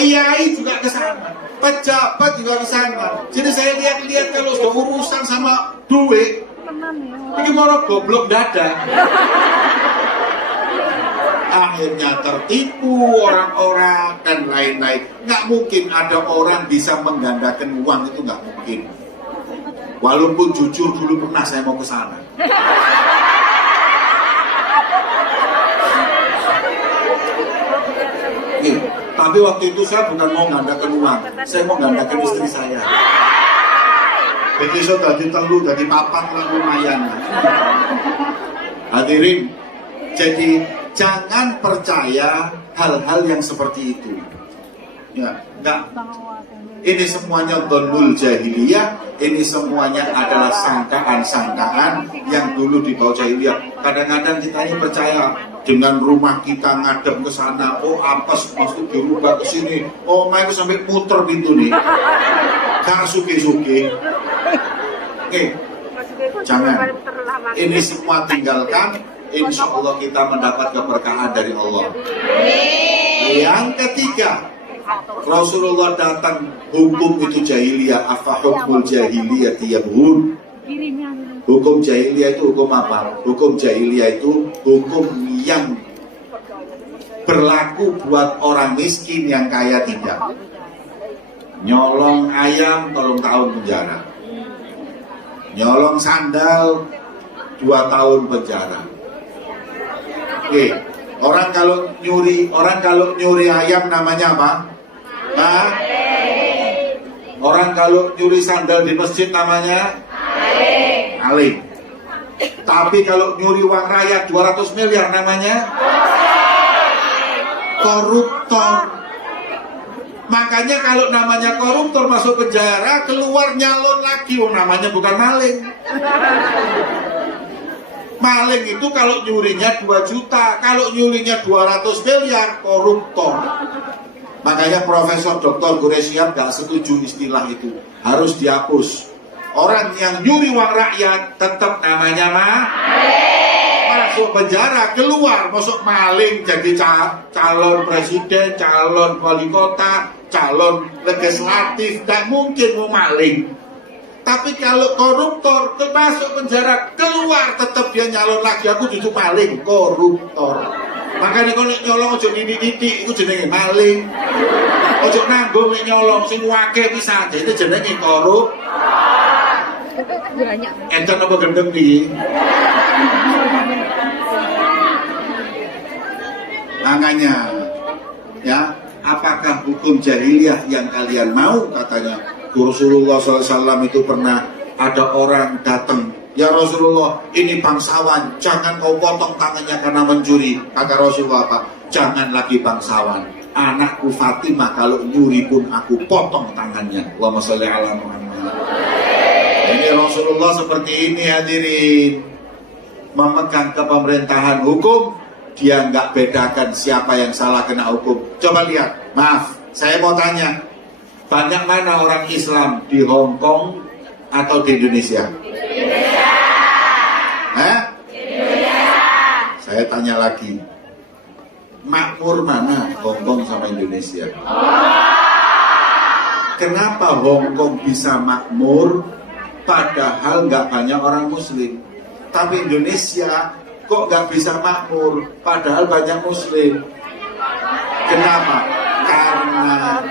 Kiai juga ke sana. Pejabat juga ke sana. Jadi saya lihat kalau sudah urusan sama duit, ini mau goblok dada. Akhirnya tertipu orang-orang dan lain-lain. Nggak mungkin ada orang bisa menggandakan uang, itu nggak mungkin. Walaupun jujur dulu pernah saya mau ke sana. Tapi waktu itu saya bukan mau menggandakan uang, saya mau menggandakan istri saya. Jadi saya tadi telu, jadi papan lah lumayan. Hadirin, jadi jangan percaya hal-hal yang seperti itu. Ya, enggak. Ini semuanya dhannul jahiliyah, ini semuanya adalah sangkaan-sangkaan yang dulu dibawa jahiliyah. Kadang-kadang kita ini percaya dengan rumah kita ngadep ke sana, oh apes maksud dirubah ke sini, oh main sampai muter pintu nih. Gak suki-suki. Jangan. Ini semua tinggalkan. Insya Allah kita mendapat keberkahan dari Allah. Yang ketiga, Rasulullah datang, hukum itu jahiliyah. Afa hukmul jahiliyah yabghun. Hukum jahiliyah itu hukum apa? Hukum jahiliyah itu hukum yang berlaku buat orang miskin yang kaya tidak. Nyolong ayam 3 tahun penjara. Nyolong sandal 2 tahun penjara. Oke, orang kalau nyuri ayam namanya apa? Nah, orang kalau nyuri sandal di masjid namanya maling. Tapi kalau nyuri uang rakyat 200 miliar namanya koruptor. Makanya kalau namanya koruptor masuk penjara, keluar nyalon lagi, namanya bukan maling. Maling itu kalau nyurinya 2 juta, kalau nyurinya 200 miliar, koruptor. Makanya Profesor Dr. Quresyad gak setuju istilah itu, harus dihapus. Orang yang nyuri uang rakyat tetap namanya orang masuk penjara keluar, masuk maling jadi calon presiden, calon wali kota, calon legislatif, gak mungkin mau maling. Tapi kalau koruptor masuk penjara keluar tetap dia nyalon lagi, aku jujur maling, koruptor. Makanya kalau nyolong ojo didik-didik itu jenenge maling. Ojo nanggung nyolong sing wake bisa aja itu jenenge korup. Enten apa gendeng iki? Makanya ya, apakah hukum jahiliyah yang kalian mau? Katanya Rasulullah SAW itu pernah ada orang datang, ya Rasulullah, ini bangsawan, jangan kau potong tangannya karena mencuri. Kata Rasulullah apa? Jangan lagi bangsawan, anakku Fatimah kalau nyuri pun aku potong tangannya. Allahumma sholli ala Muhammad. Ini Rasulullah seperti ini hadirin, memegang kepemerintahan hukum, dia nggak bedakan siapa yang salah kena hukum. Coba lihat, maaf, saya mau tanya, banyak mana orang Islam di Hong Kong atau di Indonesia? Indonesia. Indonesia. Saya tanya lagi, makmur mana Hong Kong sama Indonesia? Kenapa Hong Kong bisa makmur padahal nggak banyak orang Muslim, tapi Indonesia kok nggak bisa makmur padahal banyak Muslim? Kenapa? Karena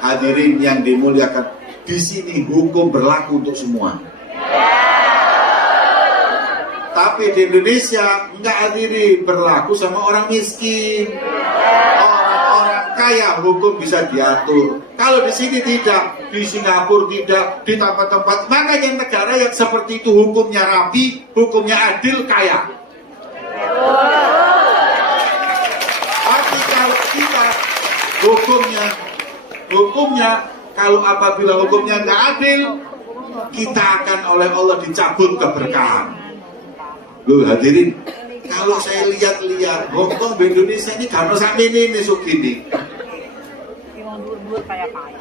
hadirin yang dimuliakan, di sini hukum berlaku untuk semua. Tapi di Indonesia nggak hadirin, berlaku sama orang miskin. Orang kaya hukum bisa diatur. Kalau di sini tidak, di Singapura tidak, di tempat-tempat. Makanya negara yang seperti itu hukumnya rapi, hukumnya adil, kaya. Tapi kalau kita hukumnya kalau apabila hukumnya nggak adil, kita akan oleh Allah dicabut keberkahan. Loh hadirin, kalau saya lihat-lihat Hong Kong di Indonesia ini karena sampai ini segini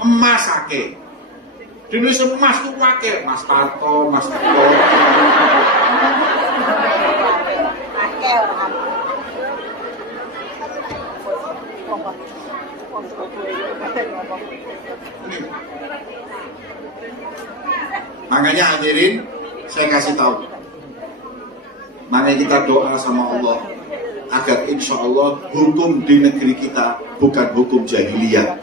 emas ake di Indonesia emas tuh pakai Mas Parto, Mas Tito. Makanya hadirin, saya kasih tahu, makanya kita doa sama Allah agar insya Allah hukum di negeri kita bukan hukum jahiliyah.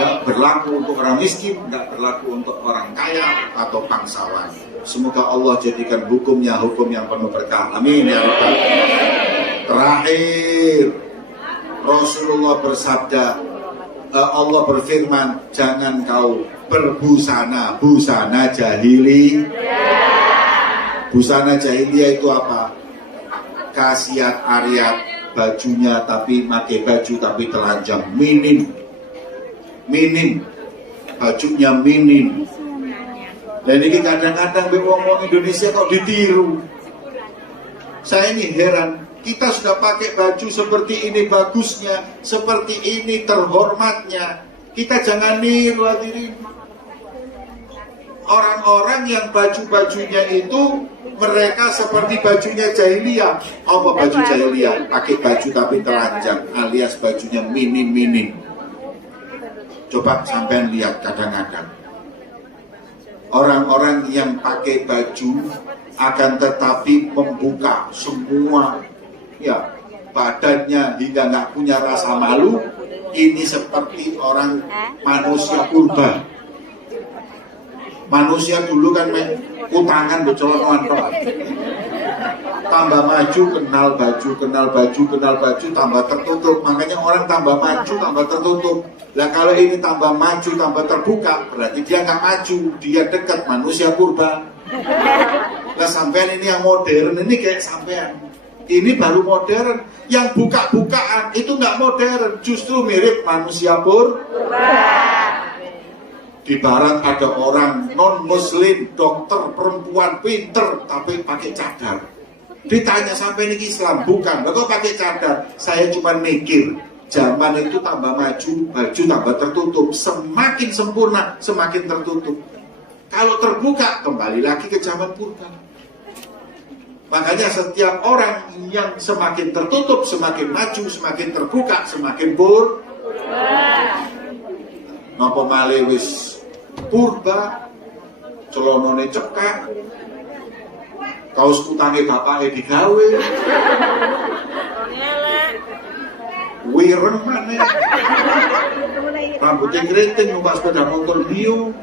Nggak berlaku untuk orang miskin, nggak berlaku untuk orang kaya atau bangsawan. Semoga Allah jadikan hukumnya hukum yang penuh berkah. Amin ya Rabbal. Terakhir, Rasulullah bersabda, Allah berfirman, jangan kau berbusana jahili. Busana jahiliyah itu apa? Kasiat Aryat, bajunya tapi pakai baju tapi telanjang, minim, bajunya minim. Dan ini kadang-kadang wong Indonesia kok ditiru. Saya ini heran, kita sudah pakai baju seperti ini bagusnya, seperti ini terhormatnya, kita jangan niru hadirin. Orang-orang yang baju-bajunya itu mereka seperti bajunya jahiliyah. Apa baju jahiliyah? Pakai baju tapi telanjang, alias bajunya minim. Coba sampean lihat kadang-kadang orang-orang yang pakai baju akan tetapi membuka semua ya badannya hingga nggak punya rasa malu. Ini seperti orang manusia purba. Manusia dulu kan utangan becolongan roh. Tambah maju kenal baju, tambah tertutup. Makanya orang tambah maju, tambah tertutup. Nah kalau ini tambah maju, tambah terbuka, berarti dia nggak maju, dia dekat manusia purba. Nah sampean ini yang modern, ini kayak sampean. Ini baru modern. Yang buka-bukaan itu nggak modern, justru mirip manusia purba. Di barat ada orang non-muslim, dokter perempuan pinter tapi pakai cadar. Ditanya sampai ini Islam, bukan. Kok pakai cadar? Saya cuma mikir, zaman itu tambah maju, baju tambah tertutup. Semakin sempurna, semakin tertutup. Kalau terbuka, kembali lagi ke zaman purba. Makanya setiap orang yang semakin tertutup, semakin maju, semakin terbuka, semakin napa malih wis purba, celonone cekak, kaos kutange bapake digawe, wireng maneh, rambutnya keriting, numpak sepeda motor bio,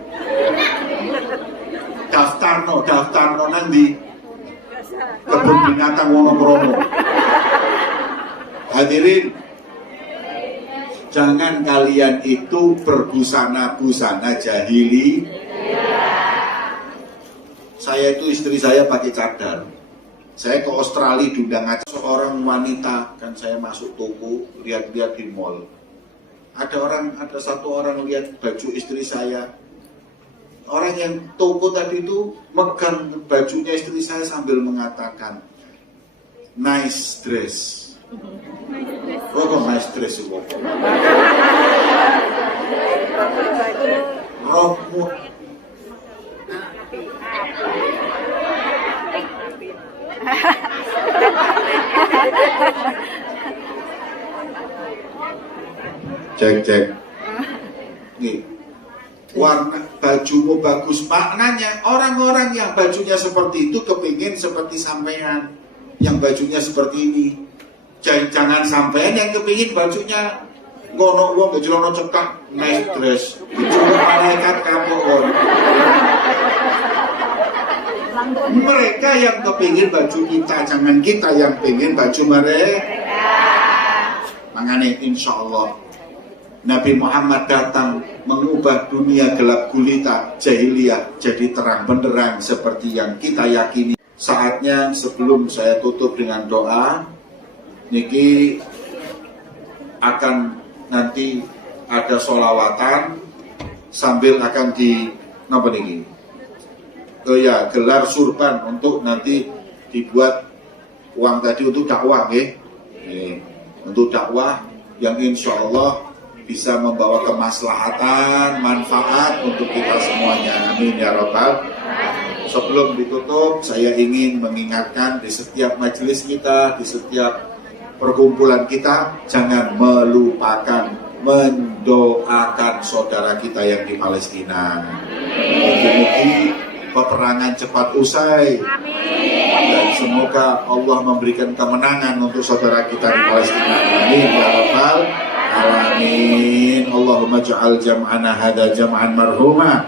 daftarno nanti kebun binatang Wonokromo. Hadirin, jangan kalian itu berbusana-busana jahili. Saya itu istri saya pakai cadar. Saya ke Australia diundang aja seorang wanita, kan saya masuk toko, lihat-lihat di mall. Ada satu orang lihat baju istri saya. Orang yang toko tadi itu megang bajunya istri saya sambil mengatakan, nice dress. Kok nice dress itu? Rokmu. Cek. Nih, warna bajumu bagus. Maknanya orang-orang yang bajunya seperti itu kepingin seperti sampean yang bajunya seperti ini. Jangan sampean yang kepingin bajunya ngono wong gejelono cekak nice dress. Itu malaikat kapok. Mereka yang kepingin baju kita, jangan kita yang pengen baju mereka. Makanya insya Allah Nabi Muhammad datang mengubah dunia gelap gulita jahiliyah jadi terang benderang seperti yang kita yakini. Saatnya sebelum saya tutup dengan doa, niki akan nanti ada sholawatan sambil akan di napa niki? Oh ya, gelar surban untuk nanti dibuat uang tadi untuk dakwah, untuk dakwah yang insya Allah bisa membawa kemaslahatan, manfaat untuk kita semuanya. Amin ya Rabbal. Sebelum ditutup, saya ingin mengingatkan di setiap majelis kita, di setiap perkumpulan kita, jangan melupakan mendoakan saudara kita yang di Palestina. Mugi-mugi peperangan cepat usai. Dan semoga Allah memberikan kemenangan untuk saudara kita di Palestina. Amin ya Rabbal alamin. Allahumma ja'al jam'ana hadha jam'an marhuma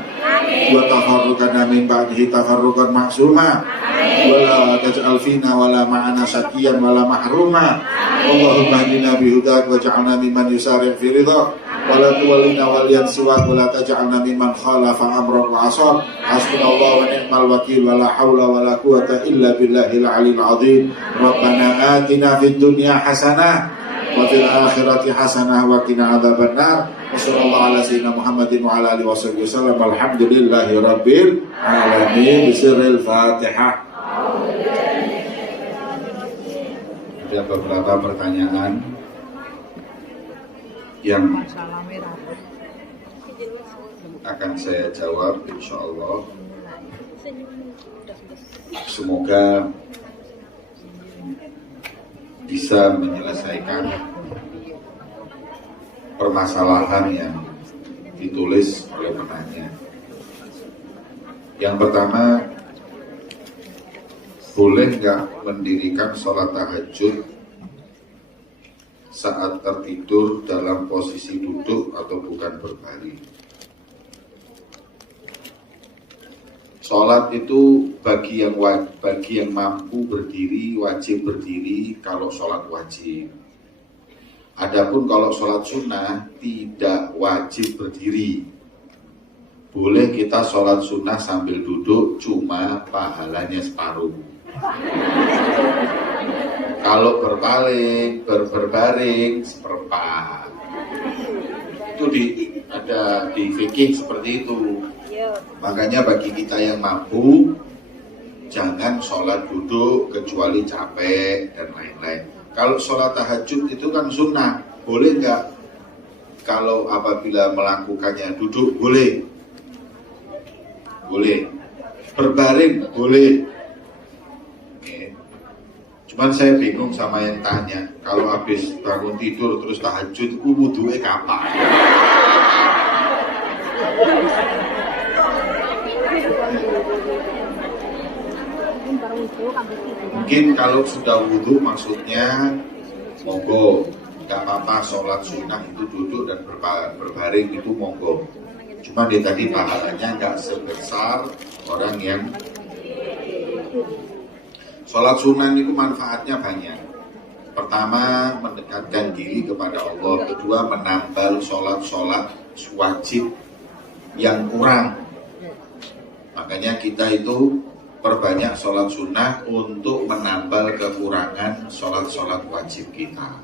wa tafarruqana min ba'dihi tafarruqan maksuma wa la taj'al fina wa la ma'ana syaqiyan wa la mahruma. Allahumma hdina bihudak wa ja'alna mimman yusari' fi ridhak wa la tuwallina waliyan siwak wa la taj'alna mimman khalafa amrak wa asab. Hasbunallahu wa ni'mal wakil wa la hawla wa la quwata illa billahil aliyil azim. Rabbana atina fid dunya hasanah wa fil akhirati hasanah wa qina adzabannar. Wassallallahu ala sayyidina Muhammadin wa ala alihi wasallam. Alhamdulillahi rabbil alamin. Bisirril Fatihah. Ada beberapa pertanyaan yang akan saya jawab insyaallah. Semoga bisa menyelesaikan permasalahan yang ditulis oleh penanya. Yang pertama, boleh nggak mendirikan sholat tahajud saat tertidur dalam posisi duduk atau bukan berbaring? Sholat itu bagi yang mampu berdiri, wajib berdiri kalau sholat wajib. Adapun kalau sholat sunnah tidak wajib berdiri. Boleh kita sholat sunnah sambil duduk, cuma pahalanya separuh. Kalau berbaring seperempat. Itu ada di fikih seperti itu. Makanya bagi kita yang mampu, jangan sholat duduk kecuali capek dan lain-lain. Kalau sholat tahajud itu kan sunnah, boleh nggak? Kalau apabila melakukannya duduk, boleh. Boleh. Berbaring, boleh. Oke. Cuman saya bingung sama yang tanya, kalau habis bangun tidur terus tahajud, wudu'e kapan? Mungkin kalau sudah wudhu maksudnya monggo, nggak apa-apa sholat sunnah itu duduk dan berbaring itu monggo. Cuma dia tadi pahalanya nggak sebesar orang yang sholat sunnah itu manfaatnya banyak. Pertama, mendekatkan diri kepada Allah. Kedua, menambal sholat-sholat wajib yang kurang. Makanya kita itu perbanyak sholat sunnah untuk menambal kekurangan sholat-sholat wajib kita.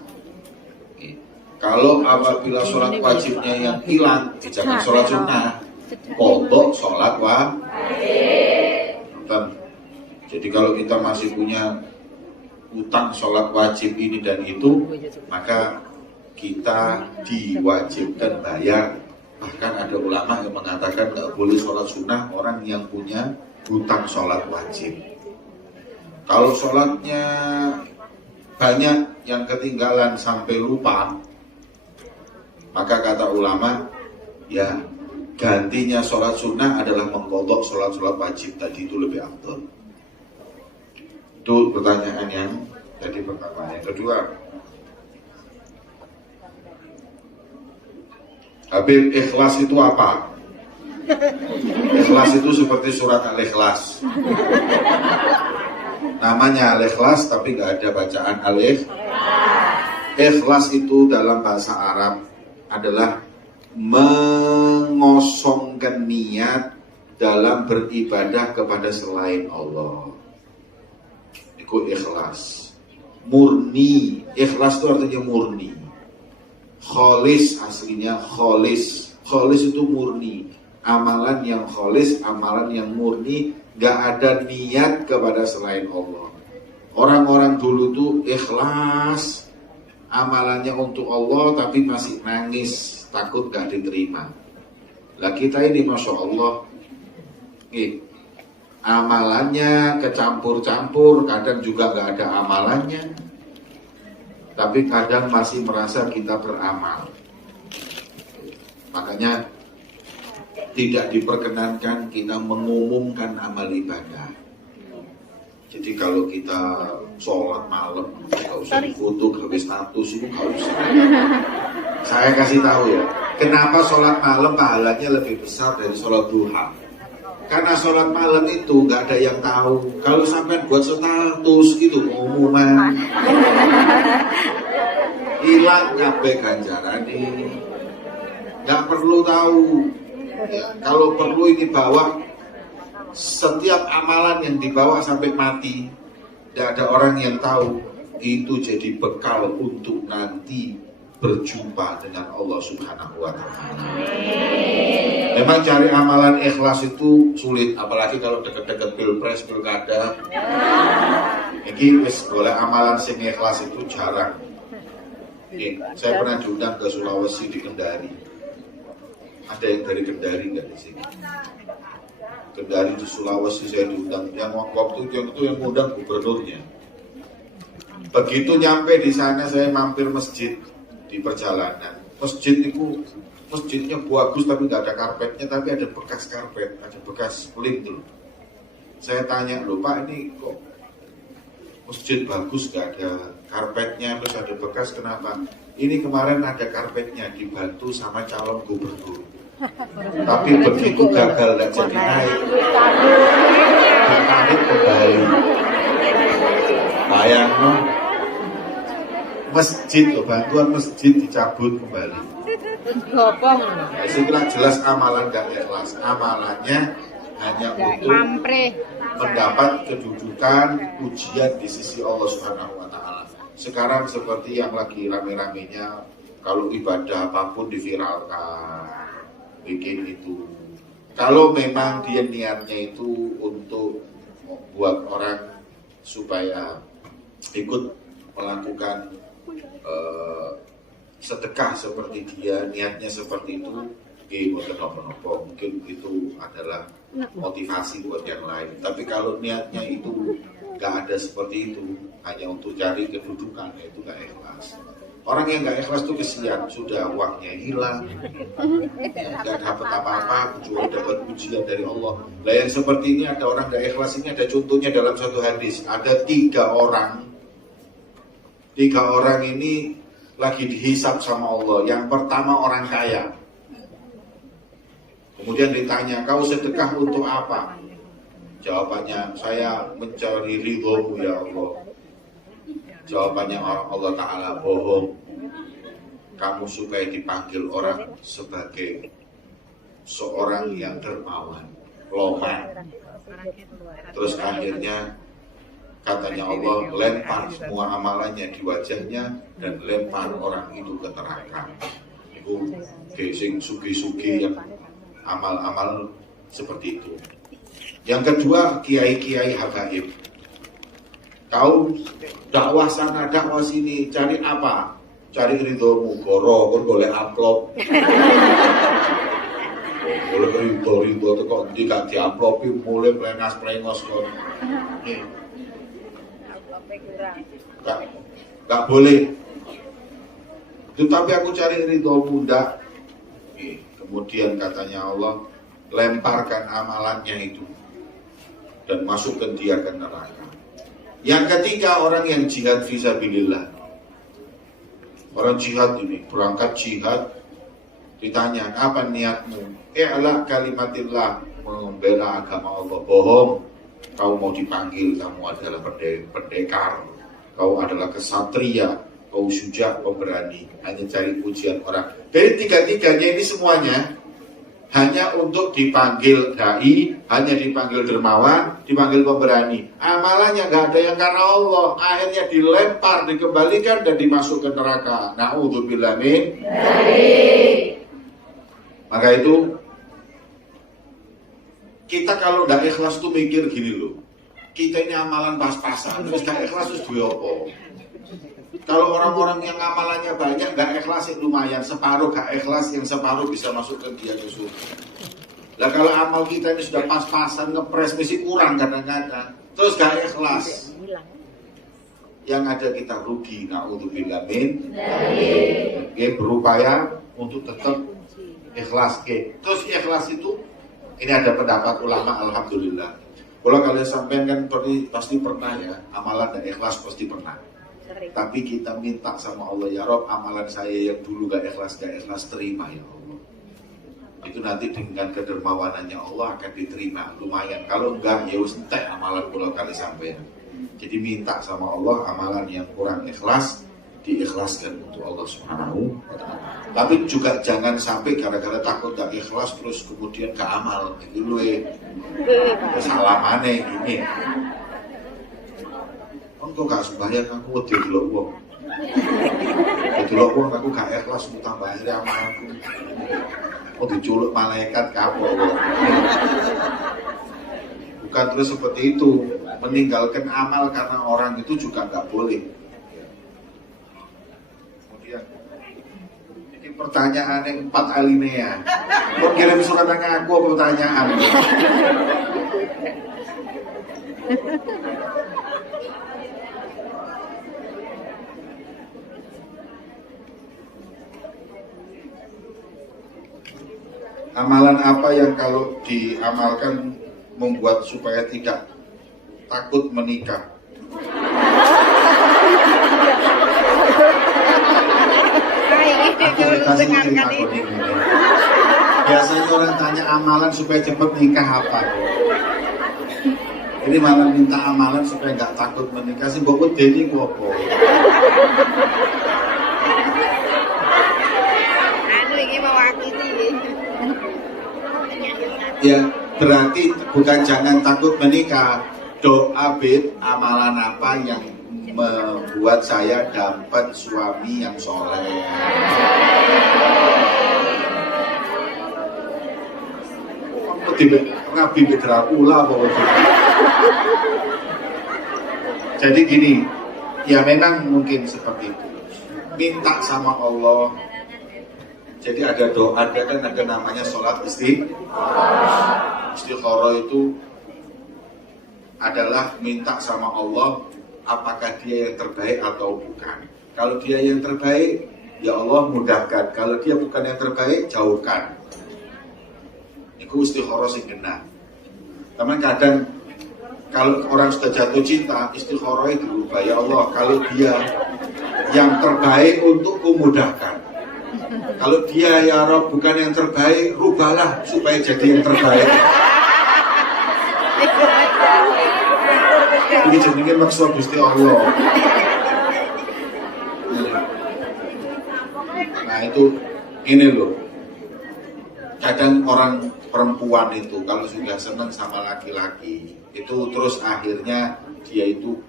Oke. Kalau apabila sholat wajibnya yang hilang, jangan sholat sunnah, pokok sholat wajib. Jadi kalau kita masih punya utang sholat wajib ini dan itu, maka kita diwajibkan bayar. Bahkan ada ulama yang mengatakan nggak boleh sholat sunnah orang yang punya hutang sholat wajib. Kalau sholatnya banyak yang ketinggalan sampai lupa, maka kata ulama, ya gantinya sholat sunnah adalah mengkodok sholat-sholat wajib tadi, itu lebih afdal. Itu pertanyaan yang tadi pertama. Yang kedua, Habib, ikhlas itu apa? Ikhlas itu seperti surat Al-Ikhlas. Namanya Al-Ikhlas tapi nggak ada bacaan alif. Ikhlas itu dalam bahasa Arab adalah mengosongkan niat dalam beribadah kepada selain Allah. Itu ikhlas. Murni. Ikhlas itu artinya murni. Kholis aslinya kholis. Kholis itu murni. Amalan yang kholis, amalan yang murni, gak ada niat kepada selain Allah. Orang-orang dulu tuh ikhlas, amalannya untuk Allah tapi masih nangis, takut gak diterima. Lah kita ini Masya Allah, amalannya kecampur-campur, kadang juga gak ada amalannya, tapi kadang masih merasa kita beramal. Makanya tidak diperkenankan kita mengumumkan amal ibadah. Jadi kalau kita sholat malam, nggak usah difoto, habis status itu nggak usah. Saya kasih tahu ya, kenapa sholat malam pahalanya lebih besar dari sholat duha? Karena sholat malam itu nggak ada yang tahu. Kalau sampai buat status itu pengumuman, hilang kabeh ganjaran ini, nggak perlu tahu. Ya, kalau perlu ini bawa setiap amalan yang dibawa sampai mati, tidak ada orang yang tahu, itu jadi bekal untuk nanti berjumpa dengan Allah Subhanahu wa Ta'ala. Memang cari amalan ikhlas itu sulit, apalagi kalau deket-deket pilpres, pilkada. Ini boleh amalan sing ikhlas itu jarang. Saya pernah diundang ke Sulawesi di Kendari. Ada yang dari Kendari nggak di sini? Kendari di Sulawesi saya diundang. Yang waktu itu yang undang gubernurnya. Begitu nyampe di sana saya mampir masjid di perjalanan. Masjidnya bagus tapi nggak ada karpetnya, tapi ada bekas karpet, ada bekas lint tuh. Saya tanya, loh Pak, ini kok masjid bagus nggak ada karpetnya, terus ada bekas, kenapa? Ini kemarin ada karpetnya dibantu sama calon gubernur. Tapi begitu gagal dan jadi naik, ditarik kembali. Bayangno, masjid loh, bantuan masjid dicabut kembali. Setelah jelas amalan gak ikhlas, amalannya hanya untuk mendapat kedudukan ujian di sisi Allah Subhanahu wa Ta'ala. Sekarang seperti yang lagi rame-ramenya, kalau ibadah apapun diviralkan, bikin itu. Kalau memang dia niatnya itu untuk membuat orang supaya ikut melakukan sedekah seperti dia, niatnya seperti itu, bukan apa-apa, mungkin itu adalah motivasi buat yang lain. Tapi kalau niatnya itu nggak ada seperti itu, hanya untuk cari kedudukan, itu nggak ikhlas. Orang yang nggak ikhlas itu kesian, sudah uangnya hilang, nggak dapat apa-apa, kecuali dapat pujian dari Allah. Nah yang seperti ini ada orang nggak ikhlas ini, ada contohnya dalam satu hadis. Ada tiga orang ini lagi dihisap sama Allah. Yang pertama orang kaya. Kemudian ditanya, kau sedekah untuk apa? Jawabannya, saya mencari ridhomu ya Allah. Jawabannya Allah Ta'ala, bohong. Kamu supaya dipanggil orang sebagai seorang yang dermawan, loman. Terus akhirnya katanya Allah, lempar semua amalannya di wajahnya dan lempar orang itu ke neraka. Itu gesing sugi-sugi yang amal-amal seperti itu. Yang kedua, kiai-kiai habaib. Kau dakwah sana, dakwah sini, cari apa? Cari ridhomu, goro, kon golek amplop. Golek ridho itu kok gak diamplopi, mulai plenas-plengos kon. Gak boleh. Tetapi aku cari ridhomu, ndak. Kemudian katanya Allah, lemparkan amalannya itu dan masukkan dia ke neraka. Yang ketiga, orang yang jihad fisabilillah. Orang jihad ini, berangkat jihad, ditanya, apa niatmu? I'la kalimatillah, membela agama Allah. Bohong, kau mau dipanggil, kamu adalah pendekar, kau adalah kesatria, kau syuja, pemberani, hanya cari pujian orang. Dari tiga-tiganya ini semuanya hanya untuk dipanggil dai, hanya dipanggil dermawan, dipanggil pemberani. Amalannya gak ada yang karena Allah, akhirnya dilempar, dikembalikan dan dimasukkan neraka. Na'udzubillah min. Maka itu kita kalau gak ikhlas tuh mikir gini loh, kita ini amalan pas-pasan, terus gak ikhlas terus duwe apa? Kalau orang-orang yang amalannya banyak, gak ikhlas yang lumayan, separuh gak ikhlas, yang separuh bisa masukkan dia ke surga. Lah kalau amal kita ini sudah pas-pasan, ngepres mesti kurang kadang-kadang, terus gak ikhlas, yang ada kita rugi. Na'udzubillah min. Berupaya untuk tetap ikhlas. Terus ikhlas itu, ini ada pendapat ulama, alhamdulillah. Kalau kalian sampean kan pasti pernah ya, amalan dan ikhlas pasti pernah. Tapi kita minta sama Allah, ya Rob, amalan saya yang dulu gak ikhlas terima ya Allah. Itu nanti dengan kedermawanannya Allah akan diterima, lumayan. Kalau enggak, ya wis entek amalan pulau kali sampai. Jadi minta sama Allah amalan yang kurang ikhlas diikhlaskan untuk Allah Subhanahu wa Ta'ala. Tapi juga jangan sampai gara-gara takut gak ikhlas terus kemudian gak amal. Itu lu salamane gini. Kok gak sembahyang, aku wedi delok wong. Delok wong aku gak ikhlas tambah akhirnya amalku. Kok diculuk malaikat kapok. Bukan terus seperti itu. Meninggalkan amal karena orang itu juga gak boleh. Kemudian ini pertanyaan yang 4 alinea. Kok kirim surat nang aku pertanyaan. Amalan apa yang kalau diamalkan membuat supaya tidak takut menikah? Biasanya orang tanya amalan supaya cepat nikah apa? Ini malah minta amalan supaya nggak takut menikah. Si bobot Denny kuopo. Ya berarti bukan jangan takut menikah. Doa amalan apa yang membuat saya dapat suami yang soleh. Nabi Dracula pokoknya. Jadi gini, ya memang mungkin seperti itu. Minta sama Allah, Jadi ada doa, ada namanya sholat istikharah itu adalah minta sama Allah apakah dia yang terbaik atau bukan. Kalau dia yang terbaik, ya Allah mudahkan. Kalau dia bukan yang terbaik, jauhkan. Itu istikharah sing genah. Teman kadang kalau orang sudah jatuh cinta, istikharah itu berubah. Ya Allah, kalau dia yang terbaik untukku mudahkan. Kalau dia ya Rob bukan yang terbaik, rubahlah supaya jadi yang terbaik. Ini jenenge maksud Gusti Allah. Nah itu ini loh. Kadang orang perempuan itu kalau sudah senang sama laki-laki itu terus akhirnya dia itu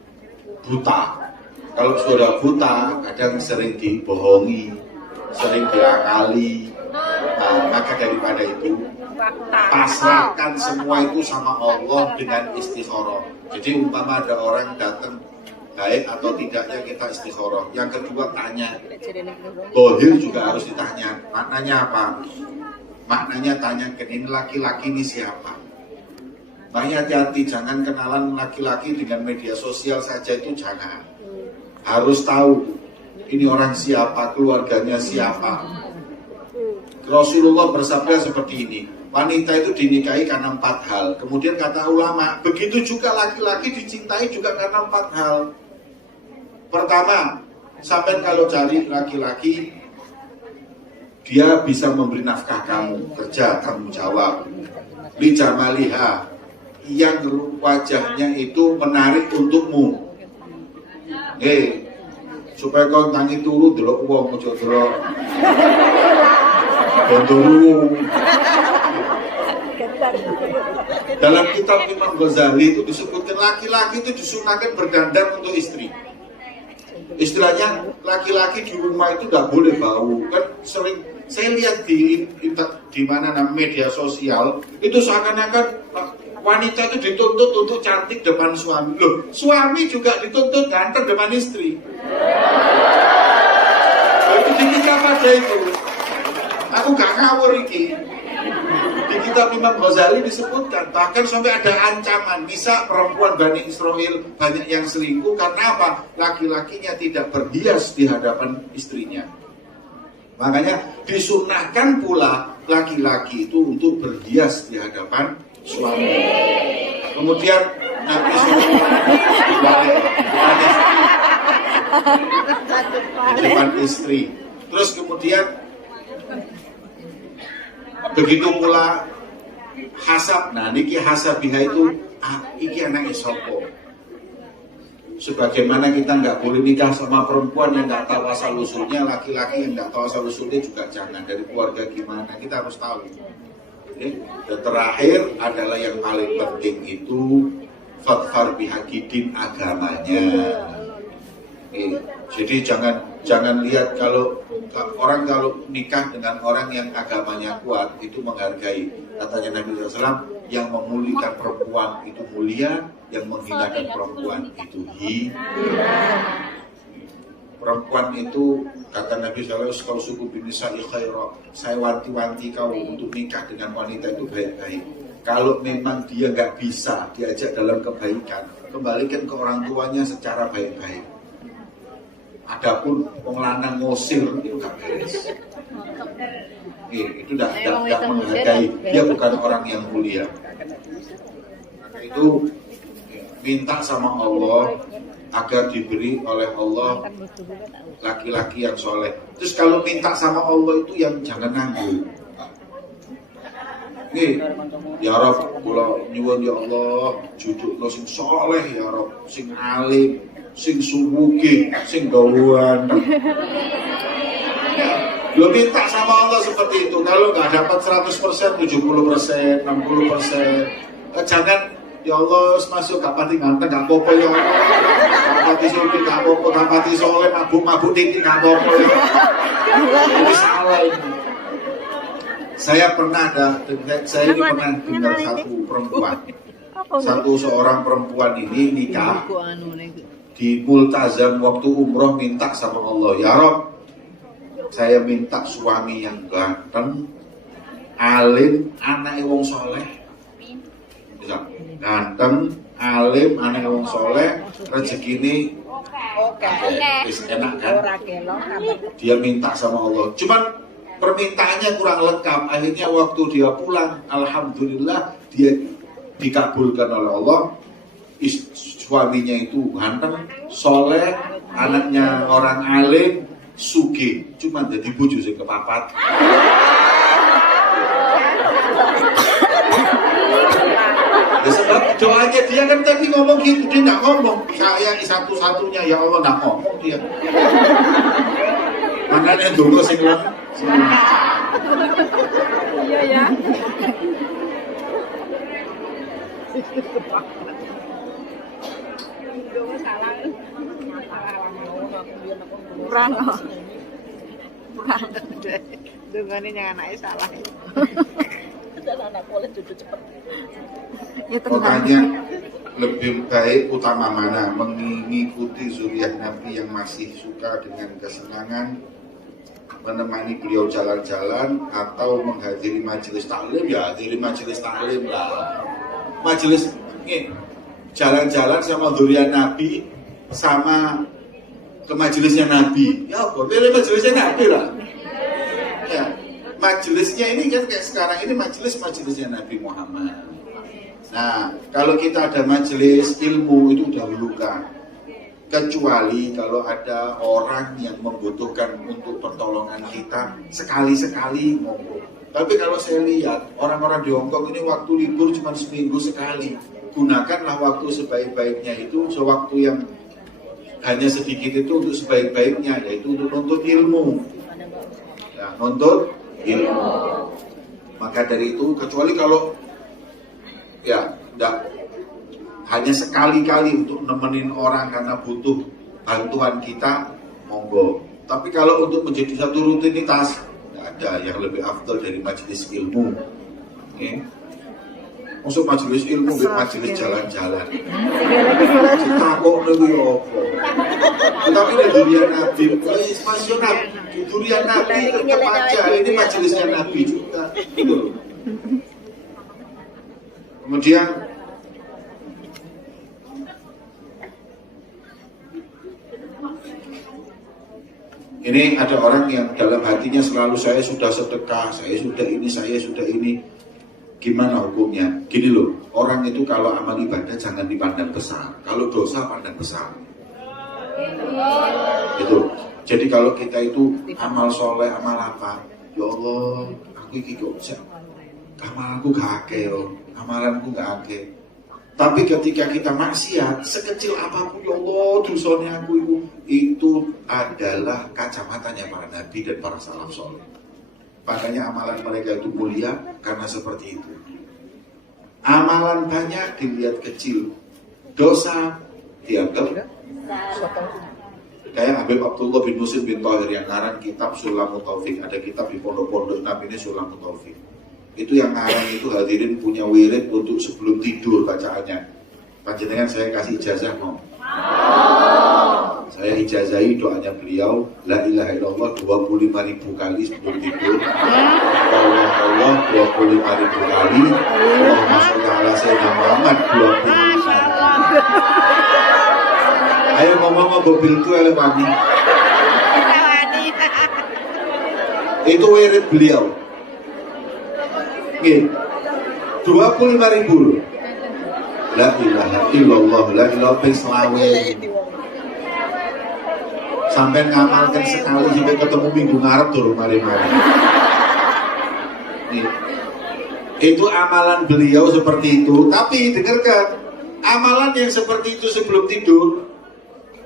buta. Kalau sudah buta kadang sering dibohongi, sering diakali. Nah, maka daripada itu pasrahkan semua itu sama Allah dengan istikharah. Jadi umpama ada orang datang baik atau tidaknya kita istikharah. Yang kedua tanya, bohir juga harus ditanya. Maknanya apa? Maknanya tanya ke ini laki-laki ini siapa? Makanya hati-hati, jangan kenalan laki-laki dengan media sosial saja, itu jangan. Harus tahu ini orang siapa, keluarganya siapa. Rasulullah bersabda seperti ini, wanita itu dinikahi karena 4 hal. Kemudian kata ulama, begitu juga laki-laki dicintai juga karena 4 hal. Pertama, sampai kalau cari laki-laki, dia bisa memberi nafkah kamu, kerja, tanggung jawab. Lijamaliha, yang wajahnya itu menarik untukmu. Supaya kau tangi turu delok wong aja delok genduru. Dalam kitab Imam Ghazali itu disebutkan laki-laki itu disunahkan berdandan untuk istri. Istilahnya laki-laki di rumah itu nggak boleh bau. Kan sering saya lihat di mana media sosial itu seakan-akan wanita itu dituntut untuk cantik depan suami. Loh, suami juga dituntut ganteng depan istri. Itu dinikah pada itu. Aku gak ngawur iki. Di kitab Imam Ghazali disebutkan bahkan sampai ada ancaman bisa perempuan Bani Israel banyak yang selingkuh karena apa? Laki-lakinya tidak berhias di hadapan istrinya. Makanya disunahkan pula laki-laki itu untuk berhias di hadapan suami. Kemudian Nabi di depan istri. Terus kemudian begitu pula hasab. Nah niki hasabiha itu iki anaknya sopo. Sebagaimana kita nggak boleh nikah sama perempuan yang nggak tahu asal usulnya, laki-laki yang nggak tahu asal usulnya juga jangan. Dari keluarga gimana kita harus tahu. Dan terakhir adalah yang paling penting itu fatfar bihakidin agamanya. Jadi jangan lihat kalau nikah dengan orang yang agamanya kuat itu menghargai. Katanya Nabi SAW, yang memuliakan perempuan itu mulia, yang menghinakan perempuan itu hina. Perempuan itu kata Nabi SAW, kalau suku binisa'i khairah, saya wanti-wanti kau untuk nikah dengan wanita itu baik-baik. Kalau memang dia nggak bisa diajak dalam kebaikan, kembalikan ke orang tuanya secara baik-baik. Adapun wong lanang ngosir itu gak beres. Itu tidak menghargai, dia bukan orang yang mulia. Itu minta sama Allah agar diberi oleh Allah laki-laki yang soleh. Terus kalau minta sama Allah itu yang jangan nganggur. Ya Rabb, kula nyuwun ya Allah, jujukno sing soleh ya Rabb, sing alim, sing sumugi, sing gawean. Lo minta sama Allah seperti itu. Kalau nggak dapat 100%, 70%, 60%, jangan ya Allah masuk gak pati nganteng gak apa-apa ya Allah. Gak pati suki gak apa-apa, gak pati soleh mabuk-mabuk tinggi gak apa-apa ya. Ini salah ini. Saya pernah dengar satu perempuan. Seorang perempuan ini nikah di multazam waktu umroh minta sama Allah, ya Rob, saya minta suami yang ganteng, alim, anaknya wong soleh. Bisa ganteng, alim, anaknya wong soleh, rezeki oke, enak kan? Dia minta sama Allah. Cuman permintaannya kurang lengkap. Akhirnya waktu dia pulang, alhamdulillah dia dikabulkan oleh Allah. Suaminya itu ganteng, soleh, anaknya orang alim, sugih. Cuman jadi bojo sing kepapat. Ya, sebab doanya dia kan tadi ngomong gitu, dia nggak ngomong saya satu-satunya ya Allah, nggak ngomong dia. Makanya dulu sing iya ya. Kurang dengannya jangan naik salah. Anak boleh cucu cepat. Makanya lebih baik utama mana, mengikuti zuriat Nabi yang masih suka dengan kesenangan, menemani beliau jalan-jalan, atau menghadiri majelis taklim. Ya hadiri majelis taklim lah. Majelis ini jalan-jalan sama zuriat Nabi, sama ke majelisnya Nabi. Ya apa? Pilih majelisnya Nabi lah. Ya, majelisnya ini kan kayak sekarang ini majelisnya Nabi Muhammad. Nah, kalau kita ada majelis ilmu itu dahulukan. Kecuali kalau ada orang yang membutuhkan untuk pertolongan kita, sekali-sekali monggo. Tapi kalau saya lihat orang-orang di Hongkong ini waktu libur cuma seminggu sekali. Gunakanlah waktu sebaik-baiknya itu, sewaktu yang hanya sedikit itu untuk sebaik-baiknya, yaitu untuk nuntut ilmu. Ya, nuntut ilmu. Maka dari itu, kecuali kalau ya enggak, hanya sekali-kali untuk nemenin orang karena butuh bantuan kita, monggo. Tapi kalau untuk menjadi satu rutinitas, enggak ada yang lebih afdal dari majelis ilmu. Okay. Maksud majelis ilmu, majelis jalan-jalan. Kita kok lebih opo. Tapi di durian Nabi, masyarakat di durian Nabi tetap aja. Ini majelisnya Nabi juga. Gitu. Kemudian ini ada orang yang dalam hatinya selalu saya sudah sedekah, saya sudah ini. Gimana hukumnya? Gini loh, orang itu kalau amal ibadah jangan dipandang besar, kalau dosa pandang besar. Itu. Jadi kalau kita itu amal soleh, amal apa? Ya Allah, aku iki kok amalku gak akeh yo, amalanku gak akeh. Tapi ketika kita maksiat, sekecil apapun ya Allah dosanya aku itu adalah kacamatanya para nabi dan para salaf soleh. Makanya amalan mereka itu mulia karena seperti itu. Amalan banyak dilihat kecil, dosa dianggap. Kayak Habib Abdullah bin Muslim bin Thahir yang ngarang kitab Sulamut Taufik. Ada kitab di pondok-pondok Nabi ini Sulamut Taufik. Itu yang ngarang itu hadirin punya wirid untuk sebelum tidur bacaannya. Panjenengan saya kasih ijazah no. Saya ijazahi doanya beliau, la ilaha illallah 25.000 kali sebelum tidur. Allah 25.000 kali. Allahumma sholli ala sayyidina Muhammad 25.000. Ayo ngomong mobil itu elewani. Itu wirid beliau. Oke. 25.000 loh. La ilaha illallah, la ilaha selawe. Sampai ngamalkan sekali sampai ketemu minggu ngarep turun mari-mari. Itu amalan beliau seperti itu. Tapi dengarkan, amalan yang seperti itu sebelum tidur,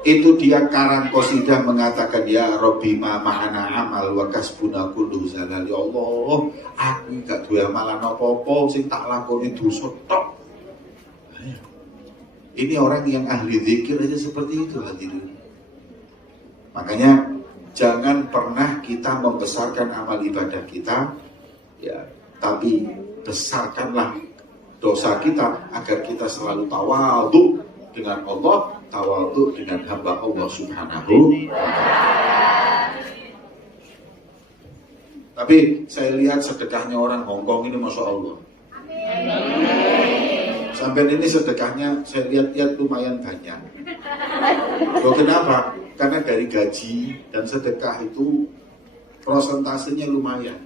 itu dia karang qasidah mengatakan ya Rabbi ma ma'ana amal wa kasbuna kullu zalal. Ya Allah, aku gak duwe amalan apa-apa sing tak lakoni dosa tok. Ini orang yang ahli zikir aja seperti itu hadirin. Makanya jangan pernah kita membesarkan amal ibadah kita, ya, tapi besarkanlah dosa kita agar kita selalu tawadhu dengan Allah, tawadhu dengan hamba Allah Subhanahu wa ta'ala. Tapi saya lihat sedekahnya orang Hongkong ini Masya Allah. Sampai ini sedekahnya saya lihat lumayan banyak. Loh, kenapa? Karena dari gaji dan sedekah itu prosentasenya lumayan.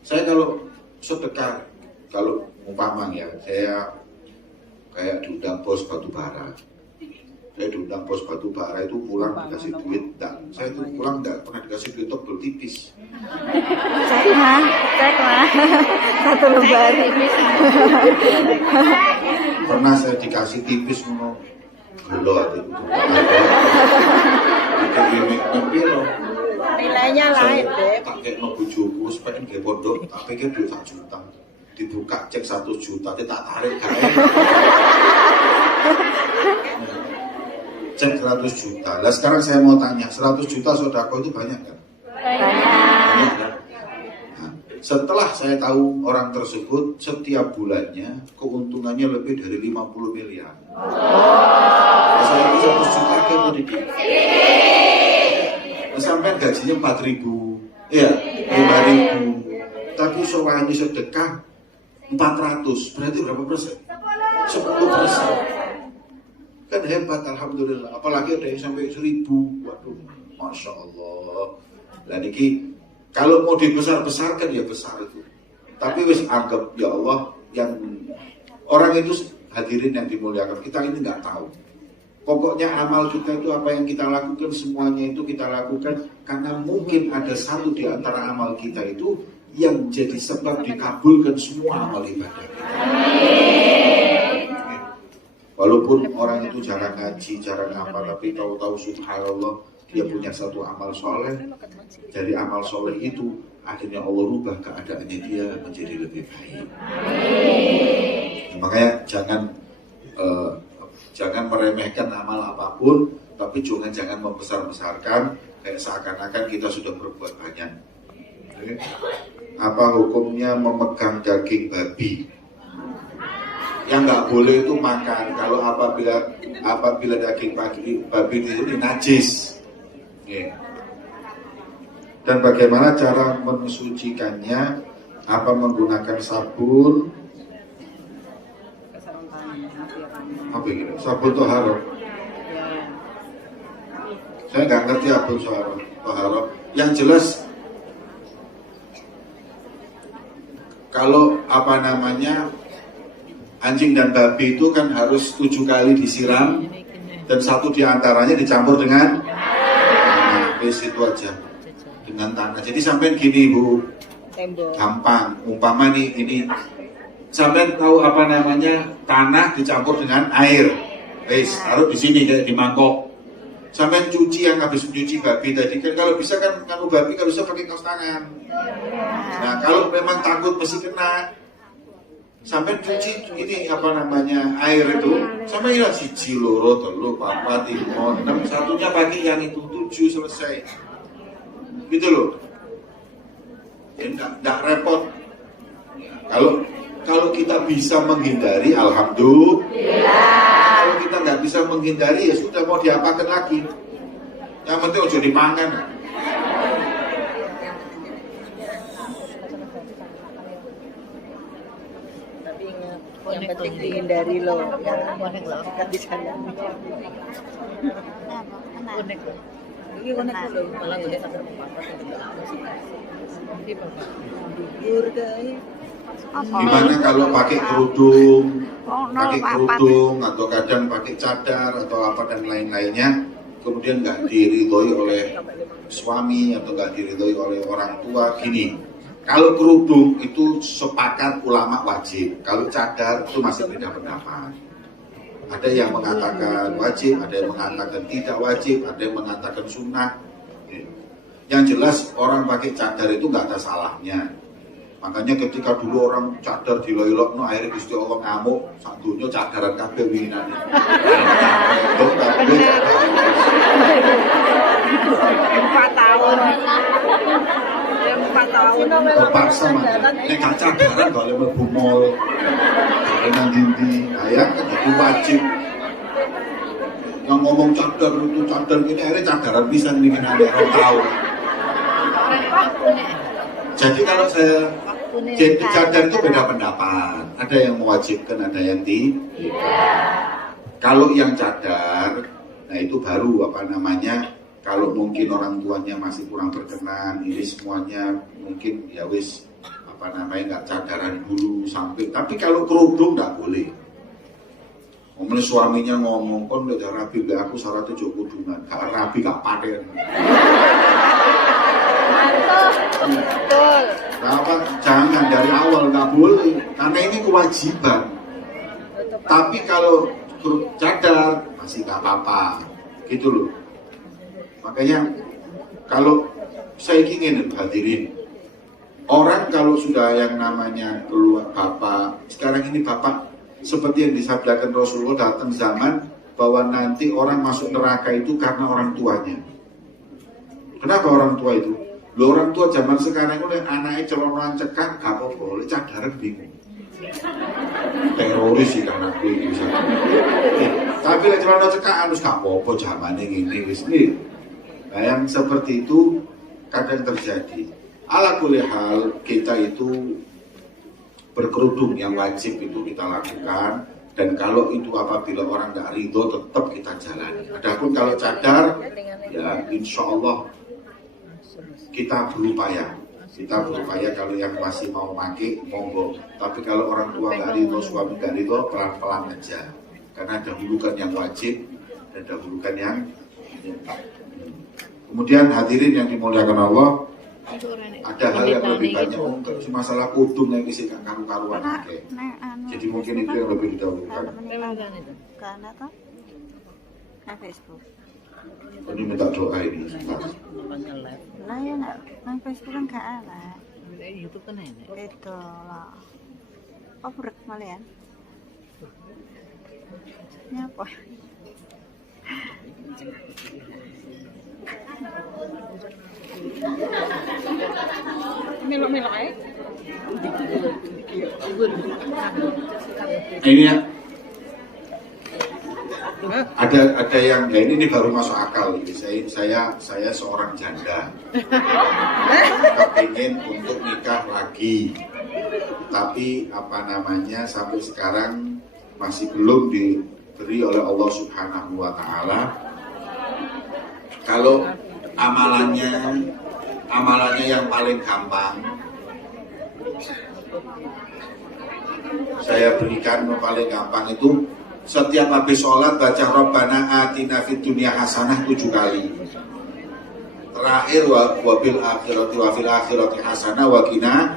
Saya kalau sedekah, kalau umpama ya, saya kayak diundang bos batubara. Saya diundang bos batubara itu pulang dikasih duit, saya itu pulang enggak pernah dikasih duit tebel tipis. Cek lah, satu lembar. Pernah saya dikasih tipis mau gelo itu. Nilainya lain deh. Tak kayak mau bujuku supaya dia pondok, tak pikir duit 1 juta. Dibuka cek 1 juta, dia tak tarik kayak. Cek 100 juta. Lah sekarang saya mau tanya, 100 juta sodako itu banyak kan? Banyak kan? Nah, setelah saya tahu orang tersebut setiap bulannya keuntungannya lebih dari 50 miliar. Nah, saya itu 100 juta ke dikit. Sampai gajinya 4.000, ya 5.000. Tapi soalnya sedekah 400, berarti berapa persen? 10%. Kan hebat, alhamdulillah. Apalagi ada yang sampai 1.000. Waduh, masya Allah. Dan ini kalau mau dibesar-besarkan ya besar itu. Tapi wis anggap ya Allah, yang orang itu hadirin yang dimuliakan. Kita ini nggak tahu. Pokoknya amal kita itu apa yang kita lakukan, semuanya itu kita lakukan karena mungkin ada satu di antara amal kita itu yang jadi sebab dikabulkan semua amal ibadah kita. Walaupun orang itu jarang ngaji, jarang apa, tapi tahu-tahu subhanallah dia punya satu amal soleh. Dari amal soleh itu akhirnya Allah rubah keadaannya dia menjadi lebih baik. Makanya jangan meremehkan amal apapun, tapi jangan membesar-besarkan kayak seakan-akan kita sudah berbuat banyak. Apa hukumnya memegang daging babi? Yang nggak boleh itu makan. Kalau apabila daging babi itu najis. Dan bagaimana cara mensucikannya? Apa menggunakan sabun? Apa gitu? Sabun toharo. Saya nggak ngerti apa toharo. Yang jelas kalau anjing dan babi itu kan harus 7 kali disiram dan 1 diantaranya dicampur dengan itu aja dengan tanah. Jadi sampai gini Bu, gampang. Umpama ini sampai tahu tanah dicampur dengan air. Taruh di sini kayak di mangkok. Sampai cuci yang habis mencuci babi tadi kan kalau bisa kan babi kalau bisa pakai kaos tangan. Nah kalau memang takut mesti kena. Sampai cuci ini air itu sampai ya 1, 2, 3, 4, 5, 6 satunya pakai yang itu 7 selesai gitu loh ya, enggak repot ya, kalau kita bisa menghindari alhamdulillah. Kalau kita nggak bisa menghindari ya sudah mau diapakan lagi, yang penting ojo dipangan. Yang penting dihindari loh, ya. Kita di sana. Unik loh. Ini unik loh, malah udah sampai Gimana kalau pakai kerudung, atau kadang pakai cadar atau apa dan lain-lainnya, kemudian nggak diridhoi oleh suami atau nggak diridhoi oleh orang tua. Gini, kalau kerudung itu sepakat ulama wajib, kalau cadar itu masih beda pendapat. Ada yang mengatakan wajib, ada yang mengatakan tidak wajib, ada yang mengatakan sunnah. Yang jelas orang pakai cadar itu nggak ada salahnya. Makanya ketika dulu orang cadar diloilok, no akhirnya Gusti Allah ngamuk, satunya cadaran kabeh winane. Untuk kabeh cadaran. 4 tahun. 4 tahun. Terpaksa mah. Nek gak cadaran gak oleh mlebu mall. Nang dindi, ayah kan itu wajib. Yang ngomong cadar itu cadar ini akhirnya cadaran bisa nih nang tahun. Jadi kalau saya jadi cadar itu beda pendapat. Ada yang mewajibkan, ada yang tidak. Kalau yang cadar, nah itu baru apa namanya? Kalau mungkin orang tuanya masih kurang berkenan, ini semuanya mungkin ya wis apa namanya nggak cadaran dulu sampai. Tapi kalau kerudung nggak boleh. Kemudian suaminya ngomong, kon udah rapi gak aku syaratnya cukup kudungan, gak rapi gak pakai. Betul. Kenapa? Jangan dari awal nggak boleh, karena ini kewajiban. Tapi kalau cadar masih nggak apa-apa, gitu loh. Makanya kalau saya ingin hadirin, orang kalau sudah yang namanya keluar bapak, sekarang ini bapak seperti yang disabdakan Rasulullah datang zaman bahwa nanti orang masuk neraka itu karena orang tuanya. Kenapa orang tua itu? Loh, orang tua zaman sekarang itu anaknya celonan cekak, gak apa-apa, oleh cadaran bingung. Teroris sih karena gue bisa. Tapi lek celonan cekak harus gak apa-apa zaman ini wis nih. Nah, yang seperti itu kadang terjadi. Ala kulli hal kita itu berkerudung yang wajib itu kita lakukan, dan kalau itu apabila orang tidak ridho tetap kita jalani. Adapun kalau cadar, ya insya Allah kita berupaya kalau yang masih mau pakai monggo. Tapi kalau orang tua nggak ridho, suami nggak ridho, pelan-pelan aja. Karena dahulukan yang wajib dan dahulukan yang kemudian hadirin yang dimuliakan Allah. Ada hal yang lebih banyak untuk masalah kudung yang bisa karu-karuan. Jadi mungkin itu yang lebih didahulukan. Karena toh kan Facebook. Ini minta doa ini. Lah ya nang Facebook kan gak ada. YouTube kan enak. Itu lah. Oh berat malian. Nyapa? Melo-melo aja. Ini ya. Ada yang ya ini baru masuk akal. Saya seorang janda. Kepingin untuk nikah lagi. Tapi apa namanya sampai sekarang masih belum diberi oleh Allah Subhanahu wa taala. Kalau amalannya yang paling gampang saya berikan, yang paling gampang itu setiap habis sholat baca Rabbana atina fid dunya hasanah 7 kali. Terakhir wa fil akhirati hasanah wa qina.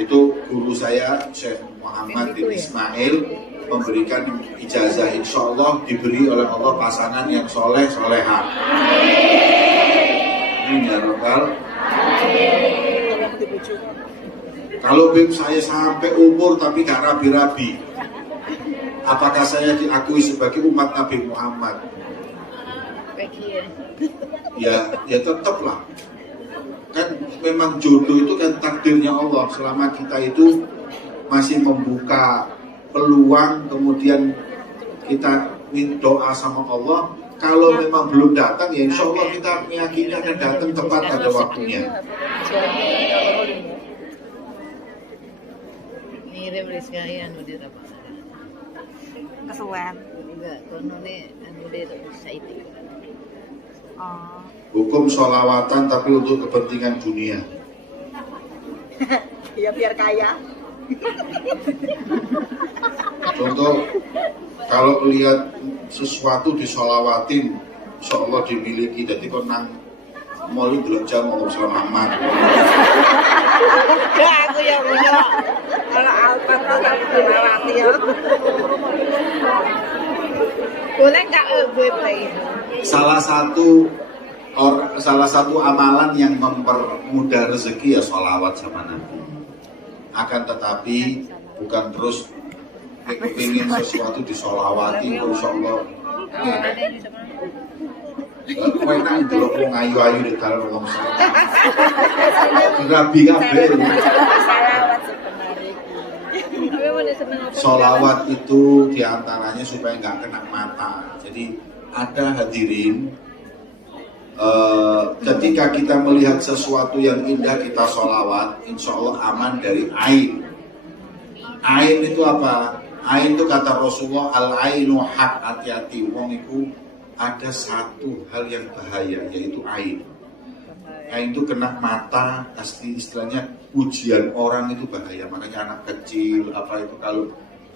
Itu guru saya Syekh Muhammad bin Ismail memberikan ijazah, insya Allah diberi oleh Allah pasangan yang soleh solehah. Amin ya Rabbal. Kalau saya sampai umur tapi gak rabi-rabi, apakah saya diakui sebagai umat Nabi Muhammad? Ya tetaplah. Kan memang jodoh itu kan takdirnya Allah. Selama kita itu masih membuka peluang, kemudian kita doa sama Allah. Kalau memang belum datang, ya insya Allah kita meyakini akan datang tepat pada waktunya. Ngirim sekalian udah apa? Kesuwen. Enggak, kono ne anu de Saiti. Oh. Hukum sholawatan tapi untuk kepentingan dunia. Ya biar kaya. Contoh, kalau lihat sesuatu disolawatin, insya Allah dimiliki. Jadi kok nang mau belum jam ngomong selamat. Ya aku ya punya. Kalau Alphard tuh kan dilewati ya. Boleh nggak gue play? Salah satu amalan yang mempermudah rezeki ya sholawat sama Nabi. Akan tetapi bukan terus ingin sesuatu disolawati, insya Allah. Kowe nang delok wong ayu-ayu di dalam wong rabi kabeh. Sholawat itu diantaranya supaya nggak kena mata. Jadi ada hadirin ketika kita melihat sesuatu yang indah kita sholawat, insya Allah aman dari ain. Ain itu apa? Ain itu kata Rasulullah, al-ainu hak, hati-hati. Wong itu ada satu hal yang bahaya, yaitu ain. Ain itu kena mata, pasti istilahnya ujian orang itu bahaya. Makanya anak kecil apa itu kalau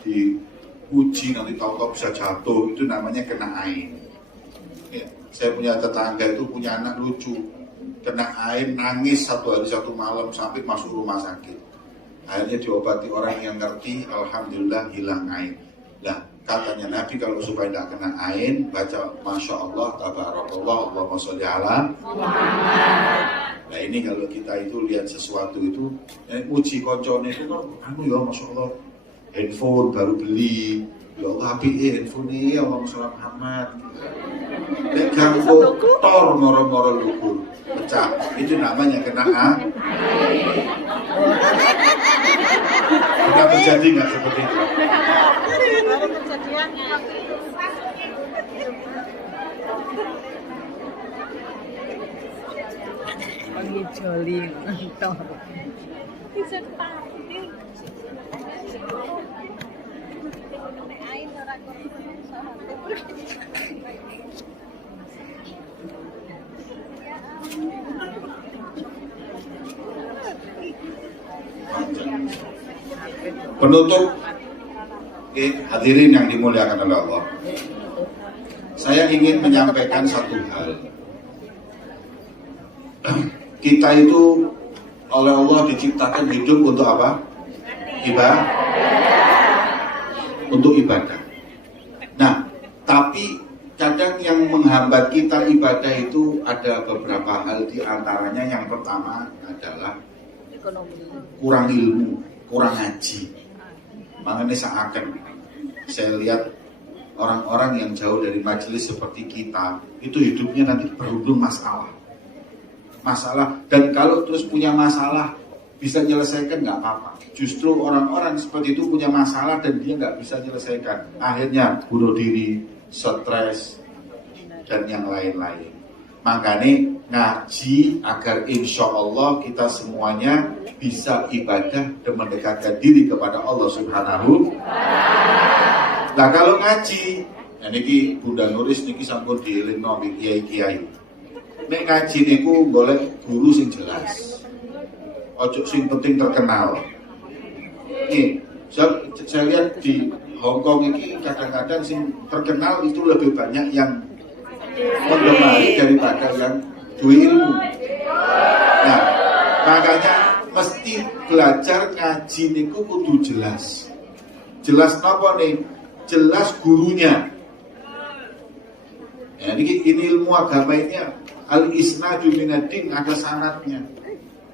diuji nanti tahu-tahu bisa jatuh, itu namanya kena ain. Ya, saya punya tetangga itu punya anak lucu, kena ain nangis satu hari satu malam sampai masuk rumah sakit. Akhirnya diobati orang yang ngerti, alhamdulillah hilang ain. Nah, katanya Nabi kalau supaya tidak kena ain, baca Masya Allah, Tabarakallah, Allahumma sholli ala Muhammad. Nah ini kalau kita itu lihat sesuatu itu, uji koncone itu kan, ya Masya Allah, handphone baru beli, ya Allah handphone ini, ya Allahumma sholli ala Muhammad. Nek ganggu tor moro-moro lukur, pecah, itu namanya kena ain. Pernah terjadi nggak seperti itu? Baru kejadiannya. Lagi joli nonton. Bisa pasti. Ain ora Penutup, hadirin yang dimuliakan oleh Allah, saya ingin menyampaikan satu hal. Kita itu oleh Allah diciptakan hidup untuk apa? Ibadah. Untuk ibadah. Nah, tapi kadang yang menghambat kita ibadah itu ada beberapa hal, di antaranya yang pertama adalah kurang ilmu, kurang ngaji. Makanya saya lihat orang-orang yang jauh dari majelis seperti kita, itu hidupnya nanti berhubung masalah. Dan kalau terus punya masalah bisa menyelesaikan nggak apa-apa. Justru orang-orang seperti itu punya masalah dan dia nggak bisa menyelesaikan, akhirnya bunuh diri, stres, dan yang lain-lain. Makanya ngaji agar insya Allah kita semuanya bisa ibadah dan mendekatkan diri kepada Allah Subhanahu. Nah kalau ngaji, niki Bunda Nuris niki sampun dielingno kiai-kiai. Nek ngaji niku golek guru sing jelas. Ojo sing penting terkenal. Nih, saya lihat di Hong Kong ini kadang-kadang sing terkenal itu lebih banyak yang menggemari daripada yang duwe ilmu. Nah, makanya mesti belajar ngaji niku kudu jelas. Jelas napa nih? Jelas gurunya. Ya, ini ilmu agama ini al-isnadu minad-din, ada sanadnya.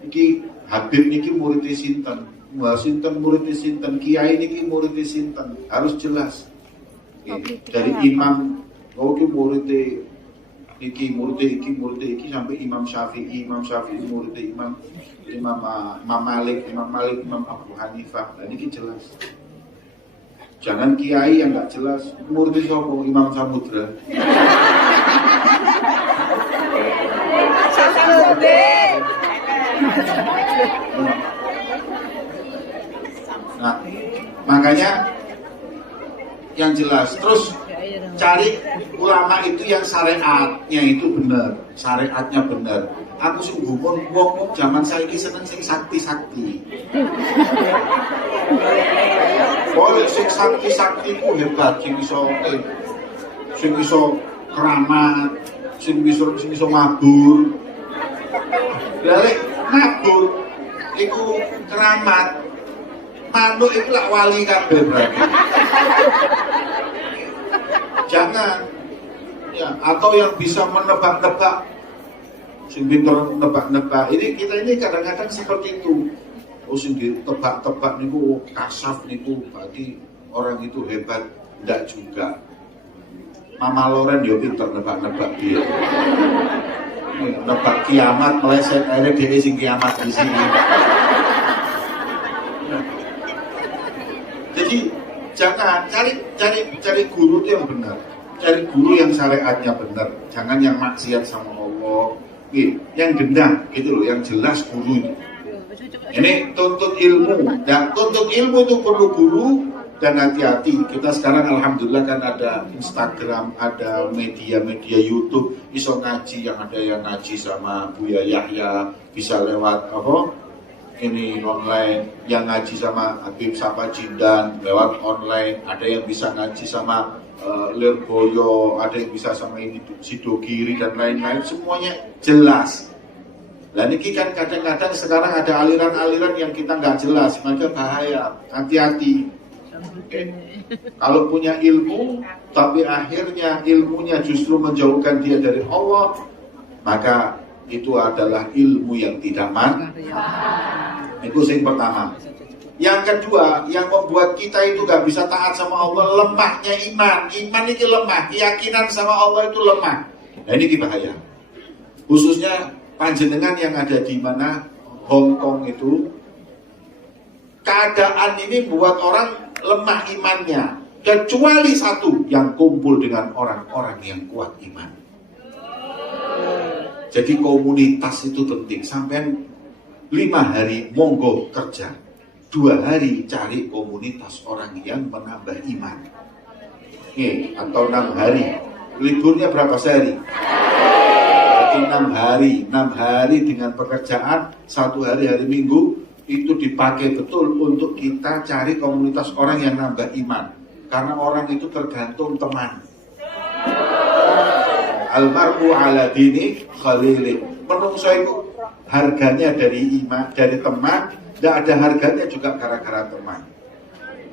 Iki Habib niki muridé sinten, sinten muridé sinten, kiai niki muridé sinten, harus jelas. Dari imam, iki muridé iki muridé iki sampai Imam Syafi'i muridé Imam Malik, Imam Abu Hanifah. Nah niki jelas. Jangan kiai yang nggak jelas, muridé sapa? Imam Samudra. Nah, makanya yang jelas. Terus cari ulama itu yang syariatnya itu benar, syariatnya benar. Aku sing gumun wong zaman saiki seneng sing sakti-sakti. Boleh sing sakti-sakti ku hebat, sing iso keramat, sing iso mabur. Lha mabur iku keramat. Manuk iku lak wali kabeh berarti. Jangan ya, atau yang bisa menebak-nebak, sing pinter nebak-nebak. Kita ini kadang-kadang seperti itu. Oh sing ditebak-tebak niku kasaf niku berarti orang itu hebat. Enggak juga. Mama Loren yo pinter nebak-nebak dia. Nebak kiamat meleset akhirnya dhewe sing kiamat di sini. Jadi jangan cari guru itu yang benar. cari guru yang syariatnya benar, jangan yang maksiat sama Allah. Yang gendah gitu loh, yang jelas guru ini. Ini tuntut ilmu, dan tuntut ilmu itu perlu guru. Dan hati-hati, kita sekarang alhamdulillah kan ada Instagram, ada media-media YouTube, iso ngaji, yang ada yang ngaji sama Buya Yahya, bisa lewat apa? Ini online, yang ngaji sama Habib Sapa Jindan lewat online, ada yang bisa ngaji sama Lirboyo, ada yang bisa sama ini Sidogiri dan lain-lain, semuanya jelas. Dan ini kan kadang-kadang sekarang ada aliran-aliran yang kita nggak jelas, maka bahaya, hati-hati. Kalau punya ilmu, tapi akhirnya ilmunya justru menjauhkan dia dari Allah, maka itu adalah ilmu yang tidak manfaat. Itu yang pertama. Yang kedua, yang membuat kita itu gak bisa taat sama Allah, lemahnya iman. Iman itu lemah, keyakinan sama Allah itu lemah. Nah ini bahaya. Khususnya panjenengan yang ada di mana Hong Kong itu, keadaan ini buat orang lemah imannya, kecuali satu, yang kumpul dengan orang-orang yang kuat iman. Jadi komunitas itu penting. Sampai 5 hari monggo kerja, 2 hari cari komunitas orang yang menambah iman. Atau 6 hari. Liburnya berapa sehari? Berarti 6 hari dengan pekerjaan, 1 hari Minggu itu dipakai betul untuk kita cari komunitas orang yang nambah iman. Karena orang itu tergantung teman. Almar'u ala dini khalili. Menungso itu harganya dari iman, dari teman, tidak ada harganya juga gara-gara teman.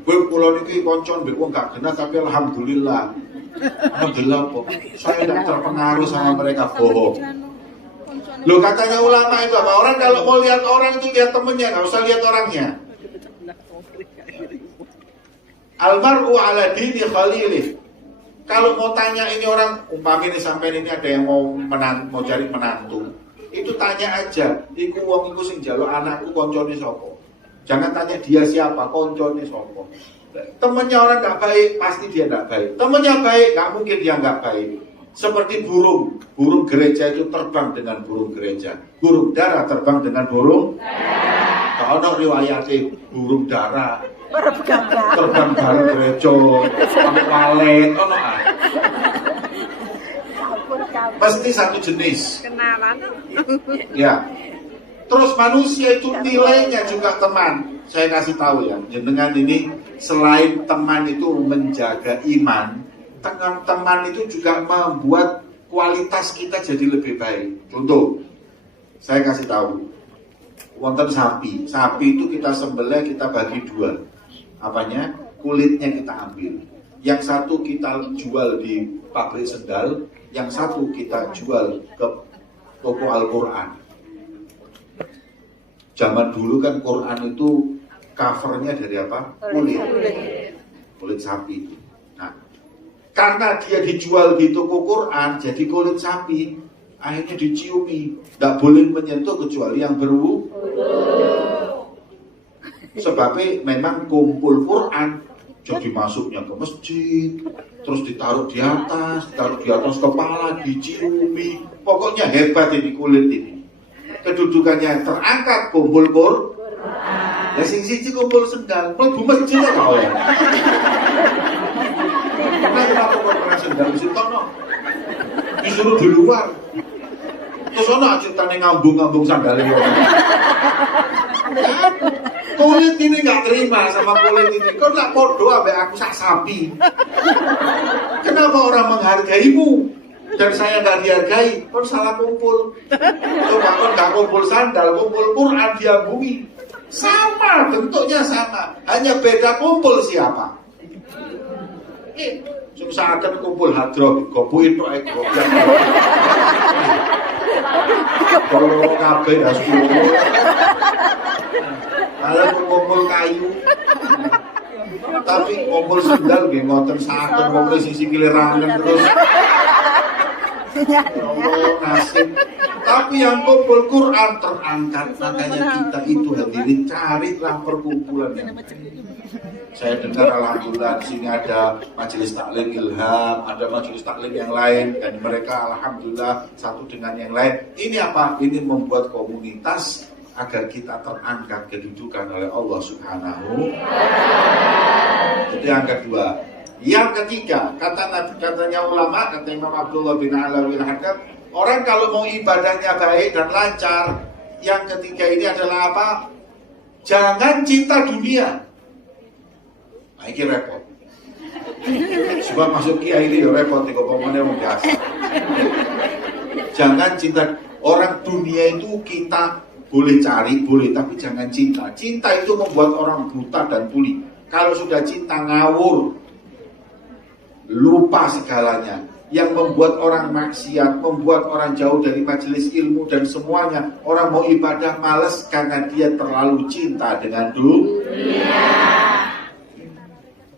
Gue pulau ini koncon, gue gak kenal, tapi alhamdulillah. Alhamdulillah kok. Saya tidak terpengaruh sama mereka, bohong. Loh, katanya ulama itu apa? Orang kalau mau lihat orang itu lihat temennya, nggak usah lihat orangnya. Almar'u ala dini khalili. Kalau mau tanya ini orang, umpamanya ini sampai ini ada yang mau cari menantu, itu tanya aja. Iku wong iku sing njaluk anakku koncone sapa. Jangan tanya dia siapa, koncone sapa. Temennya orang nggak baik, pasti dia nggak baik. Temennya baik, nggak mungkin dia nggak baik. Seperti burung gereja itu terbang dengan burung gereja, burung dara terbang dengan burung dara. Kalau riwayatnya burung dara terbang bareng gereja, walet, pasti satu jenis. Kenalan. Ya. Terus manusia itu nilainya juga teman. Saya kasih tahu ya, jenengan ini selain teman itu menjaga iman, teman itu juga membuat kualitas kita jadi lebih baik. Contoh, saya kasih tahu, wonten sapi itu kita sembelih, kita bagi 2. Apanya? Kulitnya kita ambil. Yang satu kita jual di pabrik sendal, yang satu kita jual ke toko Al-Quran. Zaman dulu kan Quran itu covernya dari apa? Kulit sapi. Nah, karena dia dijual di toko Quran, jadi kulit sapi, akhirnya diciumi. Tidak boleh menyentuh kecuali yang berwudu. Sebabnya memang kumpul Quran, jadi masuknya ke masjid, terus ditaruh di atas kepala, diciumi. Pokoknya hebat ini kulit ini. Kedudukannya terangkat, kumpul Quran. Ya sing siji kumpul sendal, mlebu masjid ya kau ya. Kenapa kok pernah sendal di situ no? Disuruh di luar. Terus ono ceritane ngambung-ngambung sandalnya. Kulit ini nggak terima sama kulit ini. Kau nggak podo ambek aku sak sapi. Kenapa orang menghargaimu dan saya nggak dihargai? Kau salah kumpul. Coba kau nggak kumpul sandal, kumpul Quran diambungi. Sama, bentuknya sama, hanya beda kumpul siapa. Susah akan kumpul hadroh, gobuin tuh eko. Kalau kabeh dah 10. Kalau kumpul kayu, tapi kumpul sendal nggih ngoten saken kumpul sisi kilirangan terus. Oh, nasib. Tapi yang kumpul Quran terangkat, makanya kita itu hadirin carilah perkumpulan yang baik. Saya dengar alhamdulillah di sini ada majelis taklim ilham, ada majelis taklim yang lain, dan mereka alhamdulillah satu dengan yang lain. Ini apa? Ini membuat komunitas agar kita terangkat kedudukan oleh Allah Subhanahu. Itu yang kedua. Yang ketiga, katanya ulama, kata Imam Abdullah bin Alawi al-Hakam, orang kalau mau ibadahnya baik dan lancar, yang ketiga ini adalah apa? Jangan cinta dunia. Nah, ini repot. Sebab masuk kiai ini ya repot, kok ngomongnya mau biasa. Jangan cinta. Orang dunia itu kita boleh cari, boleh, tapi jangan cinta. Cinta itu membuat orang buta dan tuli. Kalau sudah cinta ngawur, lupa segalanya. Yang membuat orang maksiat, membuat orang jauh dari majelis ilmu dan semuanya. Orang mau ibadah malas karena dia terlalu cinta dengan dunia.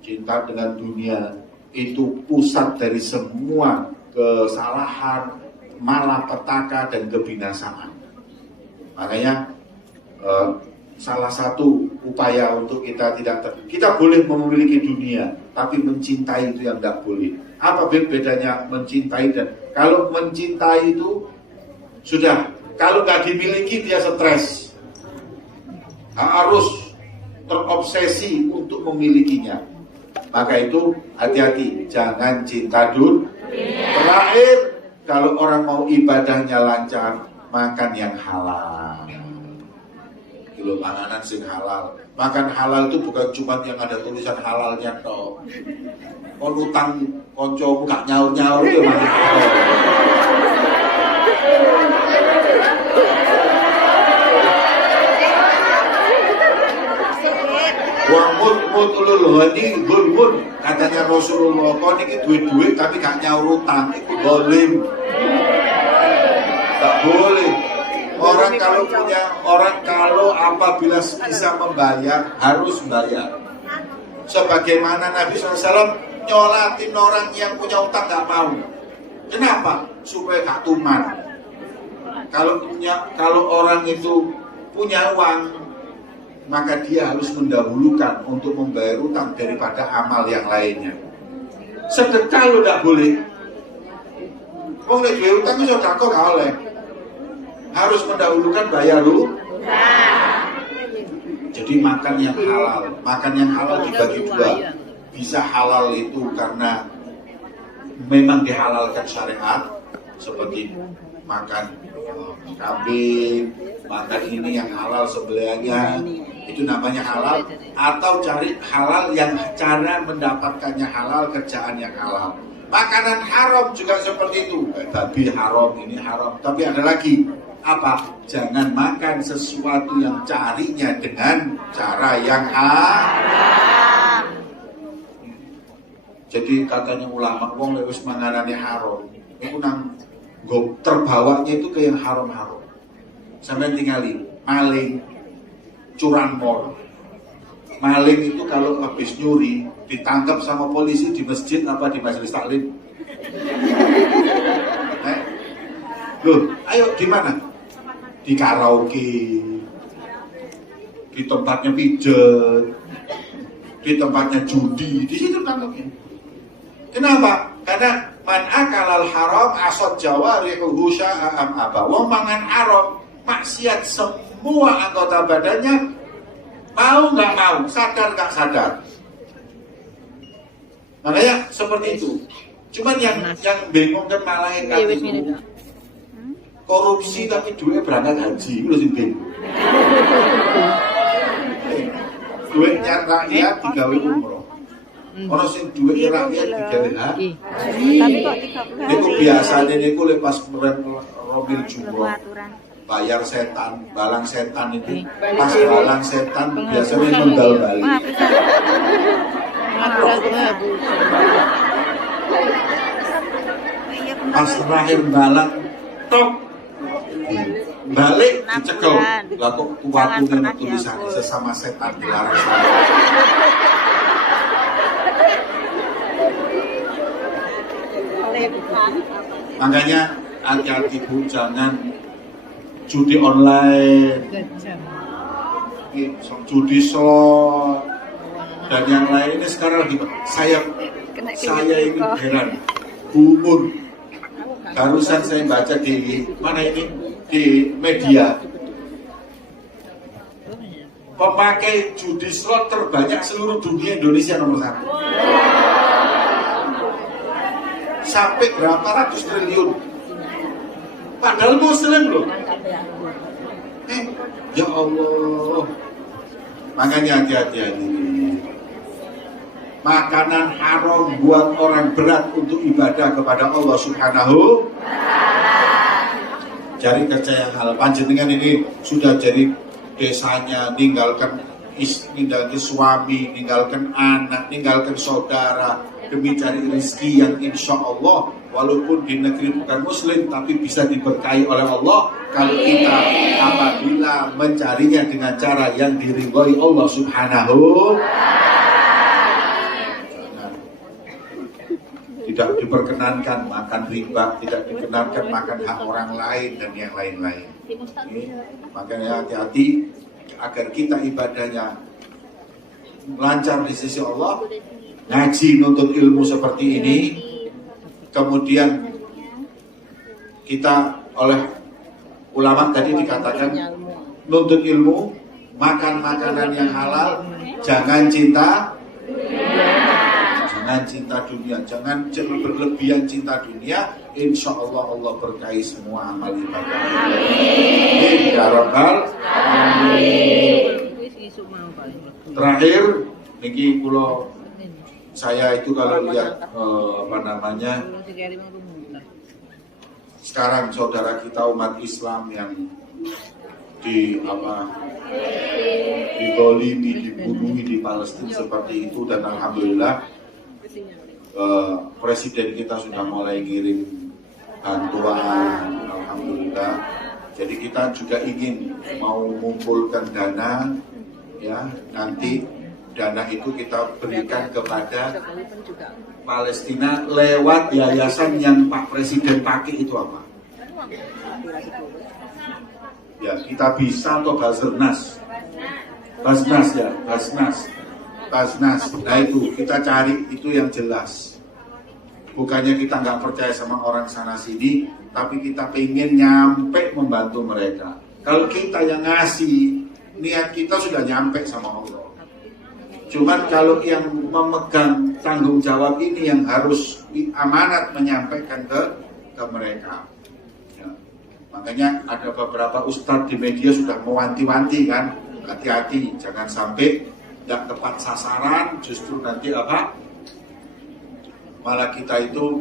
Cinta dengan dunia itu pusat dari semua kesalahan, malapetaka dan kebinasaan. Makanya salah satu upaya untuk kita kita boleh memiliki dunia, tapi mencintai itu yang tidak boleh. Apa bedanya mencintai dan kalau mencintai itu sudah, kalau nggak dimiliki dia stres, harus terobsesi untuk memilikinya. Maka itu hati-hati, jangan cinta dunia. Terakhir, kalau orang mau ibadahnya lancar, makan yang halal. Kalau panganan sing halal. Makan halal itu bukan cuma yang ada tulisan halalnya toh. Kon utang koncomu gak nyaur-nyaur itu makan halal. Wa mut-mutulul ghani zulmun, katanya Rasulullah. Kau ini duit-duit tapi gak nyaur utang, itu zalim. Tak boleh. Orang kalau apabila bisa membayar harus bayar. Sebagaimana Nabi SAW nyolatin orang yang punya utang gak mau. Kenapa? Supaya gak tuman. Kalau orang itu punya uang, maka dia harus mendahulukan untuk membayar utang daripada amal yang lainnya. Sedekah lo tidak boleh. Wong nek duwe utang iso sedekah gak oleh. Harus mendahulukan bayar lu. Jadi makan yang halal. Makan yang halal dibagi dua. Bisa halal itu karena memang dihalalkan syariat, seperti makan kambing, makan ini yang halal sembelihannya, itu namanya halal. Atau cari halal yang cara mendapatkannya halal, kerjaan yang halal. Makanan haram juga seperti itu. Babi haram, ini haram. Tapi ada lagi, apa? Jangan makan sesuatu yang carinya dengan cara yang haram. Jadi katanya ulama, wong lewis manganane haram, itu nang terbawanya itu ke yang haram-haram. Sampai tinggalin maling, curanmor. Maling itu kalau habis nyuri ditangkap sama polisi di masjid apa di majelis taklim. Loh, ayo di mana? Di karaoke, di tempatnya pijet, di tempatnya judi, di situ tangkapnya. Kenapa? Karena man akalal haram asad jawarihuhu sya'am aba. Wong mangan haram, maksiat semua anggota badannya, mau nggak mau, sadar nggak sadar. Makanya seperti itu. Cuman yang bingung kan malaikat itu korupsi tapi duit berangkat haji, itu sing bingung. Duitnya rakyat digawe umroh. Orang sing duit rakyat digawe haji. Tapi kok 30 hari. Niku biasane niku lepas mobil jumroh. Bayar setan, balang setan itu. Pas balang setan biasanya mendal balik. Pas terakhir balang tok balik dicekel. Lah kok kuwatune tulisan sesama setan dilarang. Makanya hati-hati Bu, jangan judi online, judi slot, Dan yang lainnya sekarang lagi saya ini heran. Gumun. Barusan saya baca di mana ini, di media, pemakai judi slot terbanyak seluruh dunia Indonesia nomor 1. Sampai berapa ratus triliun. Padahal muslim loh. Ya Allah. Makanya hati-hati. Makanan haram buat orang berat untuk ibadah kepada Allah Subhanahu. Cari kerja yang halal. Panjenengan ini sudah jadi desanya, ninggalkan suami, ninggalkan anak, ninggalkan saudara demi cari rezeki yang insya Allah walaupun di negeri bukan muslim tapi bisa diberkahi oleh Allah kalau kita apabila mencarinya dengan cara yang diridhoi Allah Subhanahu. Tidak diperkenankan makan riba, tidak diperkenankan makan hak orang lain dan yang lain-lain. Makanya hati-hati agar kita ibadahnya lancar di sisi Allah. Ngaji nuntut ilmu seperti ini, kemudian kita oleh ulama tadi dikatakan nuntut ilmu, makan makanan yang halal, jangan cinta dunia, jangan berlebihan cinta dunia. Insya Allah Allah berkahi semua amal ibadah. Amin ya rabbal alamin. Terakhir, niki pulau saya itu kalau lihat sekarang saudara kita umat Islam yang dizalimi, dibunuh di Palestina seperti itu, dan alhamdulillah presiden kita sudah mulai ngirim bantuan, alhamdulillah. Jadi kita juga ingin mau mengumpulkan dana, ya nanti dana itu kita berikan kepada Palestina lewat yayasan yang Pak Presiden pakai itu apa? Ya kita bisa atau Basnas. Nah itu kita cari itu yang jelas. Bukannya kita nggak percaya sama orang sana sini, tapi kita pengen nyampe membantu mereka. Kalau kita yang ngasih, niat kita sudah nyampe sama Allah. Cuman kalau yang memegang tanggung jawab ini yang harus amanat menyampaikan ke mereka. Ya. Makanya ada beberapa ustadz di media sudah mewanti-wanti kan, hati-hati jangan sampai tidak tepat sasaran, justru nanti malah kita itu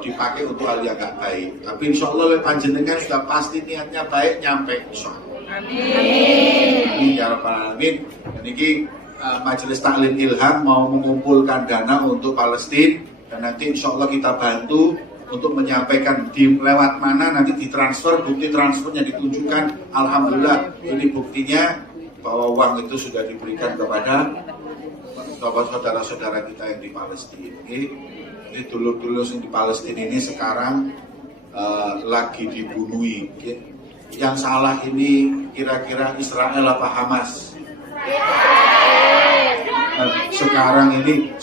dipakai untuk hal yang gak baik. Tapi insya Allah panjenengan sudah pasti niatnya baik, nyampe insya Allah. Amin ya rabbal alamin. Dan ini Majelis Taklim Ilham mau mengumpulkan dana untuk Palestina, dan nanti insya Allah kita bantu untuk menyampaikan di lewat mana nanti ditransfer, bukti transfernya ditunjukkan. Alhamdulillah ini buktinya bahwa uang itu sudah diberikan kepada saudara-saudara kita yang di Palestina. Ini dulur-dulur yang di Palestina ini sekarang lagi dibunuhi. Yang salah ini kira-kira Israel apa Hamas? Sekarang ini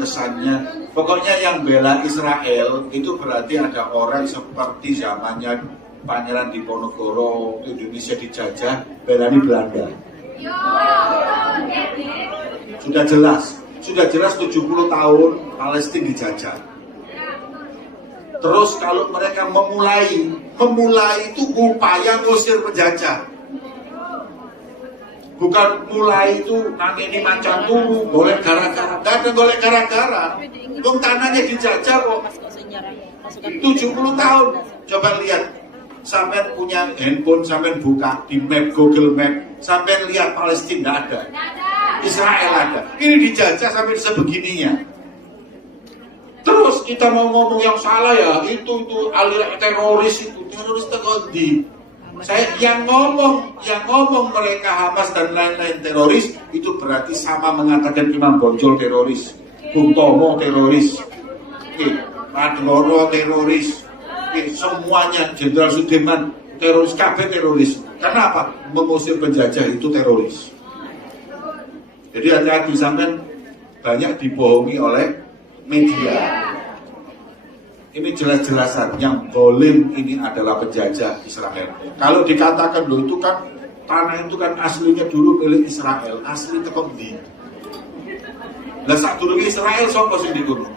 kesannya, pokoknya yang bela Israel itu berarti ada orang seperti zamannya Pangeran Diponegoro, Indonesia dijajah, belani Belanda. Sudah jelas 70 tahun Palestina dijajah. Terus kalau mereka memulai itu upaya ngusir penjajah. Bukan mulai itu ini macam turu, golek gara-gara. Gak ada golek gara-gara. Dong tanahnya dijajah kok 70 tahun. Coba lihat, sampai punya handphone, sampai buka di map, Google Map, sampai lihat Palestina ada, Israel ada. Ini dijajah sampai sebegininya. Terus kita mau ngomong yang salah ya, itu aliran teroris terkondi. Saya yang ngomong mereka Hamas dan lain-lain teroris itu berarti sama mengatakan Imam Bonjol teroris, Bung Tomo teroris, Padloro teroris, semuanya Jenderal Sudirman teroris, KB teroris. Kenapa? Mengusir penjajah itu teroris. Jadi hati-hati sampai banyak dibohongi oleh media. Ini jelas-jelasan yang dolim ini adalah penjajah Israel. Kalau dikatakan loh itu kan tanah itu kan aslinya dulu milik Israel, asli teko ndi? Lah sadurunge Israel sapa sing dikono?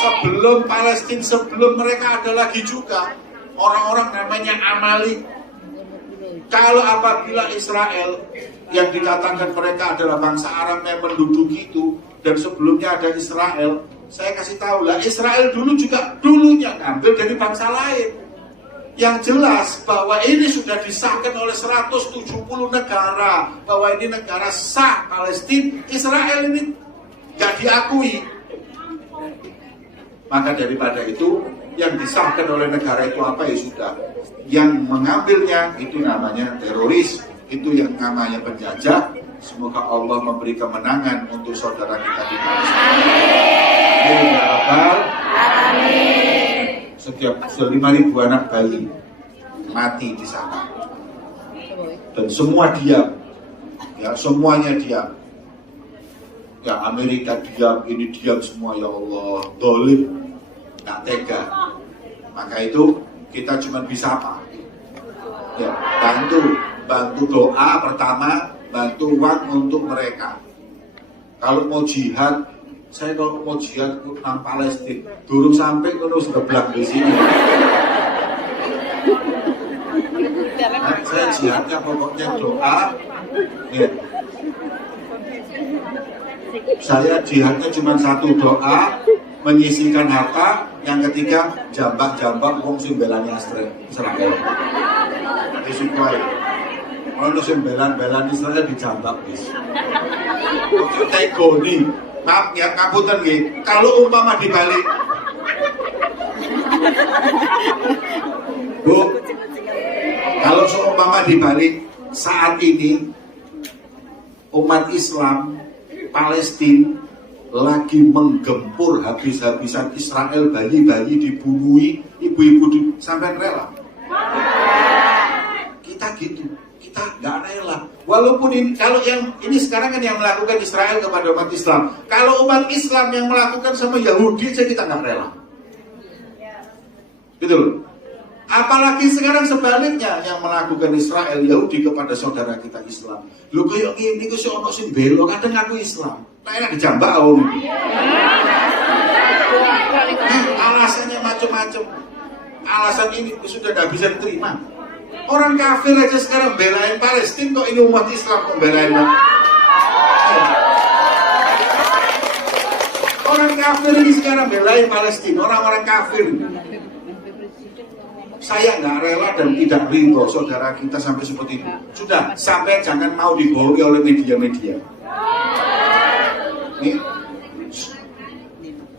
Sebelum Palestina, sebelum mereka ada lagi juga orang-orang namanya Amalik. Kalau apabila Israel yang dikatakan mereka adalah bangsa Arab yang menduduki itu, dan sebelumnya ada Israel, saya kasih tahu lah, Israel dulu juga dulunya ngambil dari bangsa lain. Yang jelas bahwa ini sudah disahkan oleh 170 negara bahwa ini negara sah Palestina, Israel ini gak diakui. Maka daripada itu yang disahkan oleh negara itu apa ya sudah, yang mengambilnya itu namanya teroris, itu yang namanya penjajah. Semoga Allah memberi kemenangan untuk saudara kita di Palestina. Amin. Setiap 5.000 anak bayi mati di sana, dan semua diam, ya semuanya diam. Ya Amerika diam, ini diam semua, ya Allah, dolim, nggak tega. Maka itu kita cuma bisa apa? Ya, bantu doa pertama, bantu uang untuk mereka. Kalau mau jihad, saya kalau mau jihad nang Palestina, durung sampai kalau sudah belak di sini. Nah, saya jihadnya pokoknya doa. Ya. Saya jihadnya cuma satu doa, menyisihkan harta. Yang ketiga, jambak-jambak wong sing belani Israel. Disukai. Ono sing belan-belan Israel dijambak wis. Ojo tegoni. Maaf ya, ngapunten nggih. Kalau umpama dibalik. Bu, kalau seumpama dibalik saat ini umat Islam Palestina lagi menggempur habis-habisan Israel, bayi-bayi dibunuhi, ibu-ibu sampai rela. Kita gitu, kita nggak rela. Walaupun ini, kalau yang ini sekarang kan yang melakukan Israel kepada umat Islam, kalau umat Islam yang melakukan sama Yahudi saja kita nggak rela. Gitu loh. Apalagi sekarang sebaliknya yang melakukan Israel Yahudi kepada saudara kita Islam. Lu kayak gini kok sih ono sing belo kadang aku Islam. Nah enak dijambak om. Alasannya macam-macam. Alasan ini sudah tidak bisa diterima. Orang kafir aja sekarang belain Palestina, kok ini umat Islam kok belain? Orang kafir ini sekarang belain Palestina, orang-orang kafir. Saya nggak rela dan tidak ridho saudara kita sampai seperti itu. Sudah, sampai jangan mau dibohongi oleh media-media. Nih,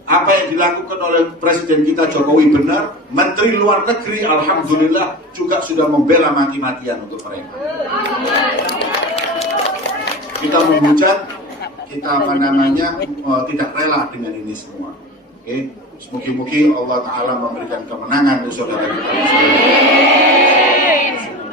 apa yang dilakukan oleh Presiden kita Jokowi benar. Menteri Luar Negeri alhamdulillah juga sudah membela mati-matian untuk mereka. Kita menghujat, kita tidak rela dengan ini semua. Oke, semoga Allah Ta'ala memberikan kemenangan untuk saudara kita.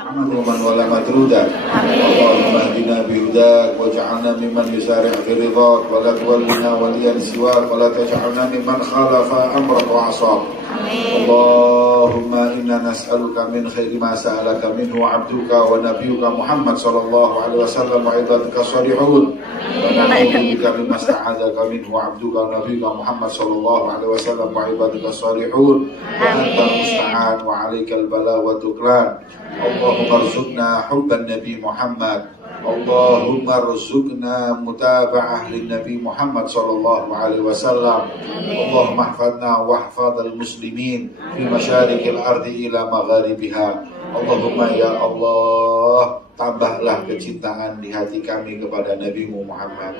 Amin. Wala matruda. Allahumma hdina bihudak waj'alna mimman yusari' fi ridhak wa la tuwallina waliyan siwak wa la taj'alna mimman khalafa amrak wa 'asab. Allahumma inna nas'aluka min khairi ma sa'alaka minhu 'abduka wa nabiyyuka Muhammad sallallahu alaihi wasallam wa ibadika shalihun. Wa na'udzu bika mimma sta'adzaka minhu 'abduka wa nabiyyuka Muhammad sallallahu alaihi wasallam wa ibadika shalihun. Wa anta musta'an wa 'alaikal bala wa tuklan. Allahumma arzuqna hubban Nabi Muhammad. Allahumma arzuqna mutaba'ah lin Nabi Muhammad sallallahu alaihi wasallam. Allahumma ihfadna wa ihfadhal muslimin fi masyariqil ardi ila magharibiha. Allahumma ya Allah, tambahlah kecintaan di hati kami kepada Nabi Muhammad.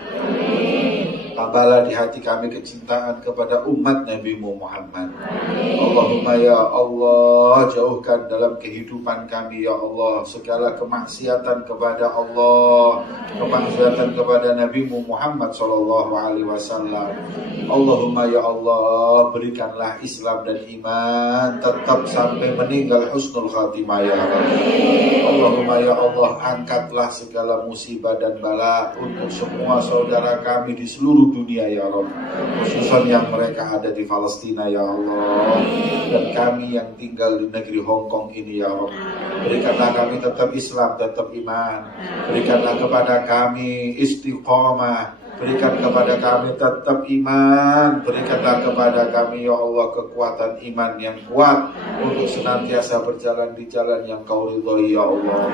tambahlah di hati kami kecintaan kepada umat Nabi Muhammad. Allahumma ya Allah, jauhkan dalam kehidupan kami ya Allah segala kemaksiatan kepada Allah, kemaksiatan kepada Nabi Muhammad sallallahu alaihi wasallam. Allahumma ya Allah, berikanlah Islam dan iman tetap sampai meninggal husnul khatimah ya Allah. Allahumma ya Allah, angkatlah segala musibah dan bala untuk semua saudara kami di seluruh dunia ya Rabb, khususnya yang mereka ada di Palestina ya Allah, dan kami yang tinggal di negeri Hong Kong ini ya Rabb. Berikanlah kami tetap Islam, tetap iman. Berikanlah kepada kami istiqomah. Berikan kepada kami tetap iman. Berikanlah kepada kami ya Allah kekuatan iman yang kuat untuk senantiasa berjalan di jalan yang Kau ridhoi ya Allah.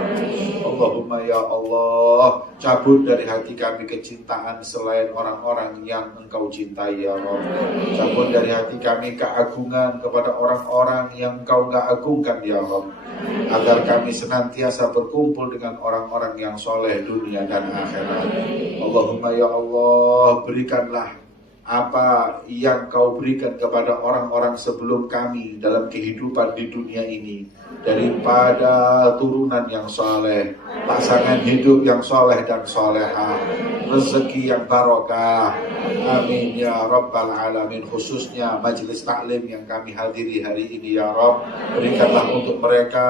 Allahumma ya Allah, cabut dari hati kami kecintaan selain orang-orang yang Engkau cintai ya Allah. Cabut dari hati kami keagungan kepada orang-orang yang Engkau gak agungkan ya Allah, agar kami senantiasa berkumpul dengan orang-orang yang soleh dunia dan akhirat. Allahumma ya Allah, berikanlah apa yang Kau berikan kepada orang-orang sebelum kami dalam kehidupan di dunia ini, daripada turunan yang soleh, pasangan hidup yang soleh dan solehah, rezeki yang barokah. Amin ya Rabbal Alamin. Khususnya majelis taklim yang kami hadiri hari ini ya Rabb, berikanlah untuk mereka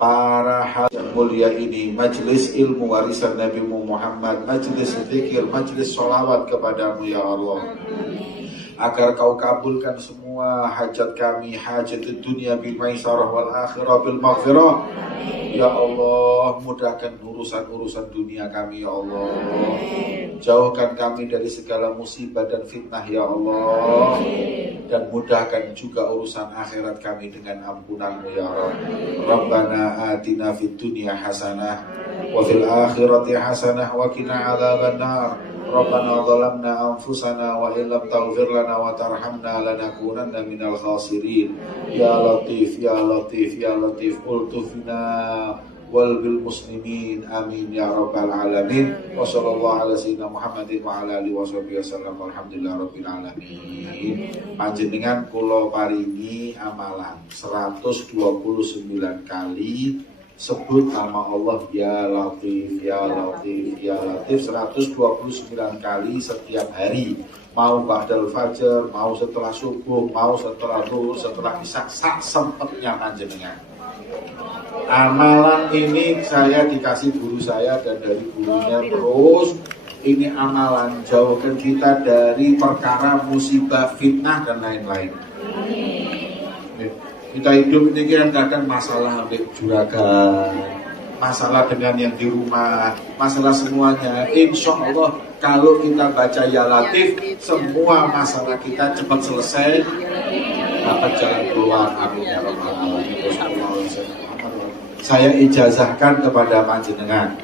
para hal yang mulia ini, majelis ilmu warisan Nabi Muhammad, majelis zikir, majelis sholawat kepadamu ya Allah, agar Kau kabulkan semua hajat kami, hajat dunia bil maisarah wal akhirah bil maghfirah ya Allah. Mudahkan urusan-urusan dunia kami ya Allah, jauhkan kami dari segala musibah dan fitnah ya Allah, dan mudahkan juga urusan akhirat kami dengan ampunan-Mu ya Rabb. Rabbana atina fid dunya hasanah wa fil akhirati hasanah wa qina adzabannar. Rabbana zalamna anfusana wa illam taghfir lana wa tarhamna lanakunanna minal khasirin. Ya Latif ya Latif ya Latif, ultufna wal bil muslimin. Amin ya Rabbal Alamin. Wa sallallahu ala sayyidina Muhammadin wa ala alihi washabihi wasallam. Alhamdulillah rabbil alamin. Panjenengan kula paringi amalan 129 kali sebut nama Allah ya Latif ya Latif ya Latif 129 kali setiap hari, mau ba'dal fajar, mau setelah subuh, mau setelah zuhur, setelah isya, sak sempatnya panjenengan. Amalan ini saya dikasih guru saya dan dari gurunya terus. Ini amalan jauhkan kita dari perkara musibah, fitnah dan lain-lain. Kita hidup ini kan kadang masalah ambil juragan, masalah dengan yang di rumah, masalah semuanya. Insya Allah kalau kita baca ya Latif, semua masalah kita cepat selesai, dapat jalan keluar. Amin ya Rabbal Alamin. Saya ijazahkan kepada panjenengan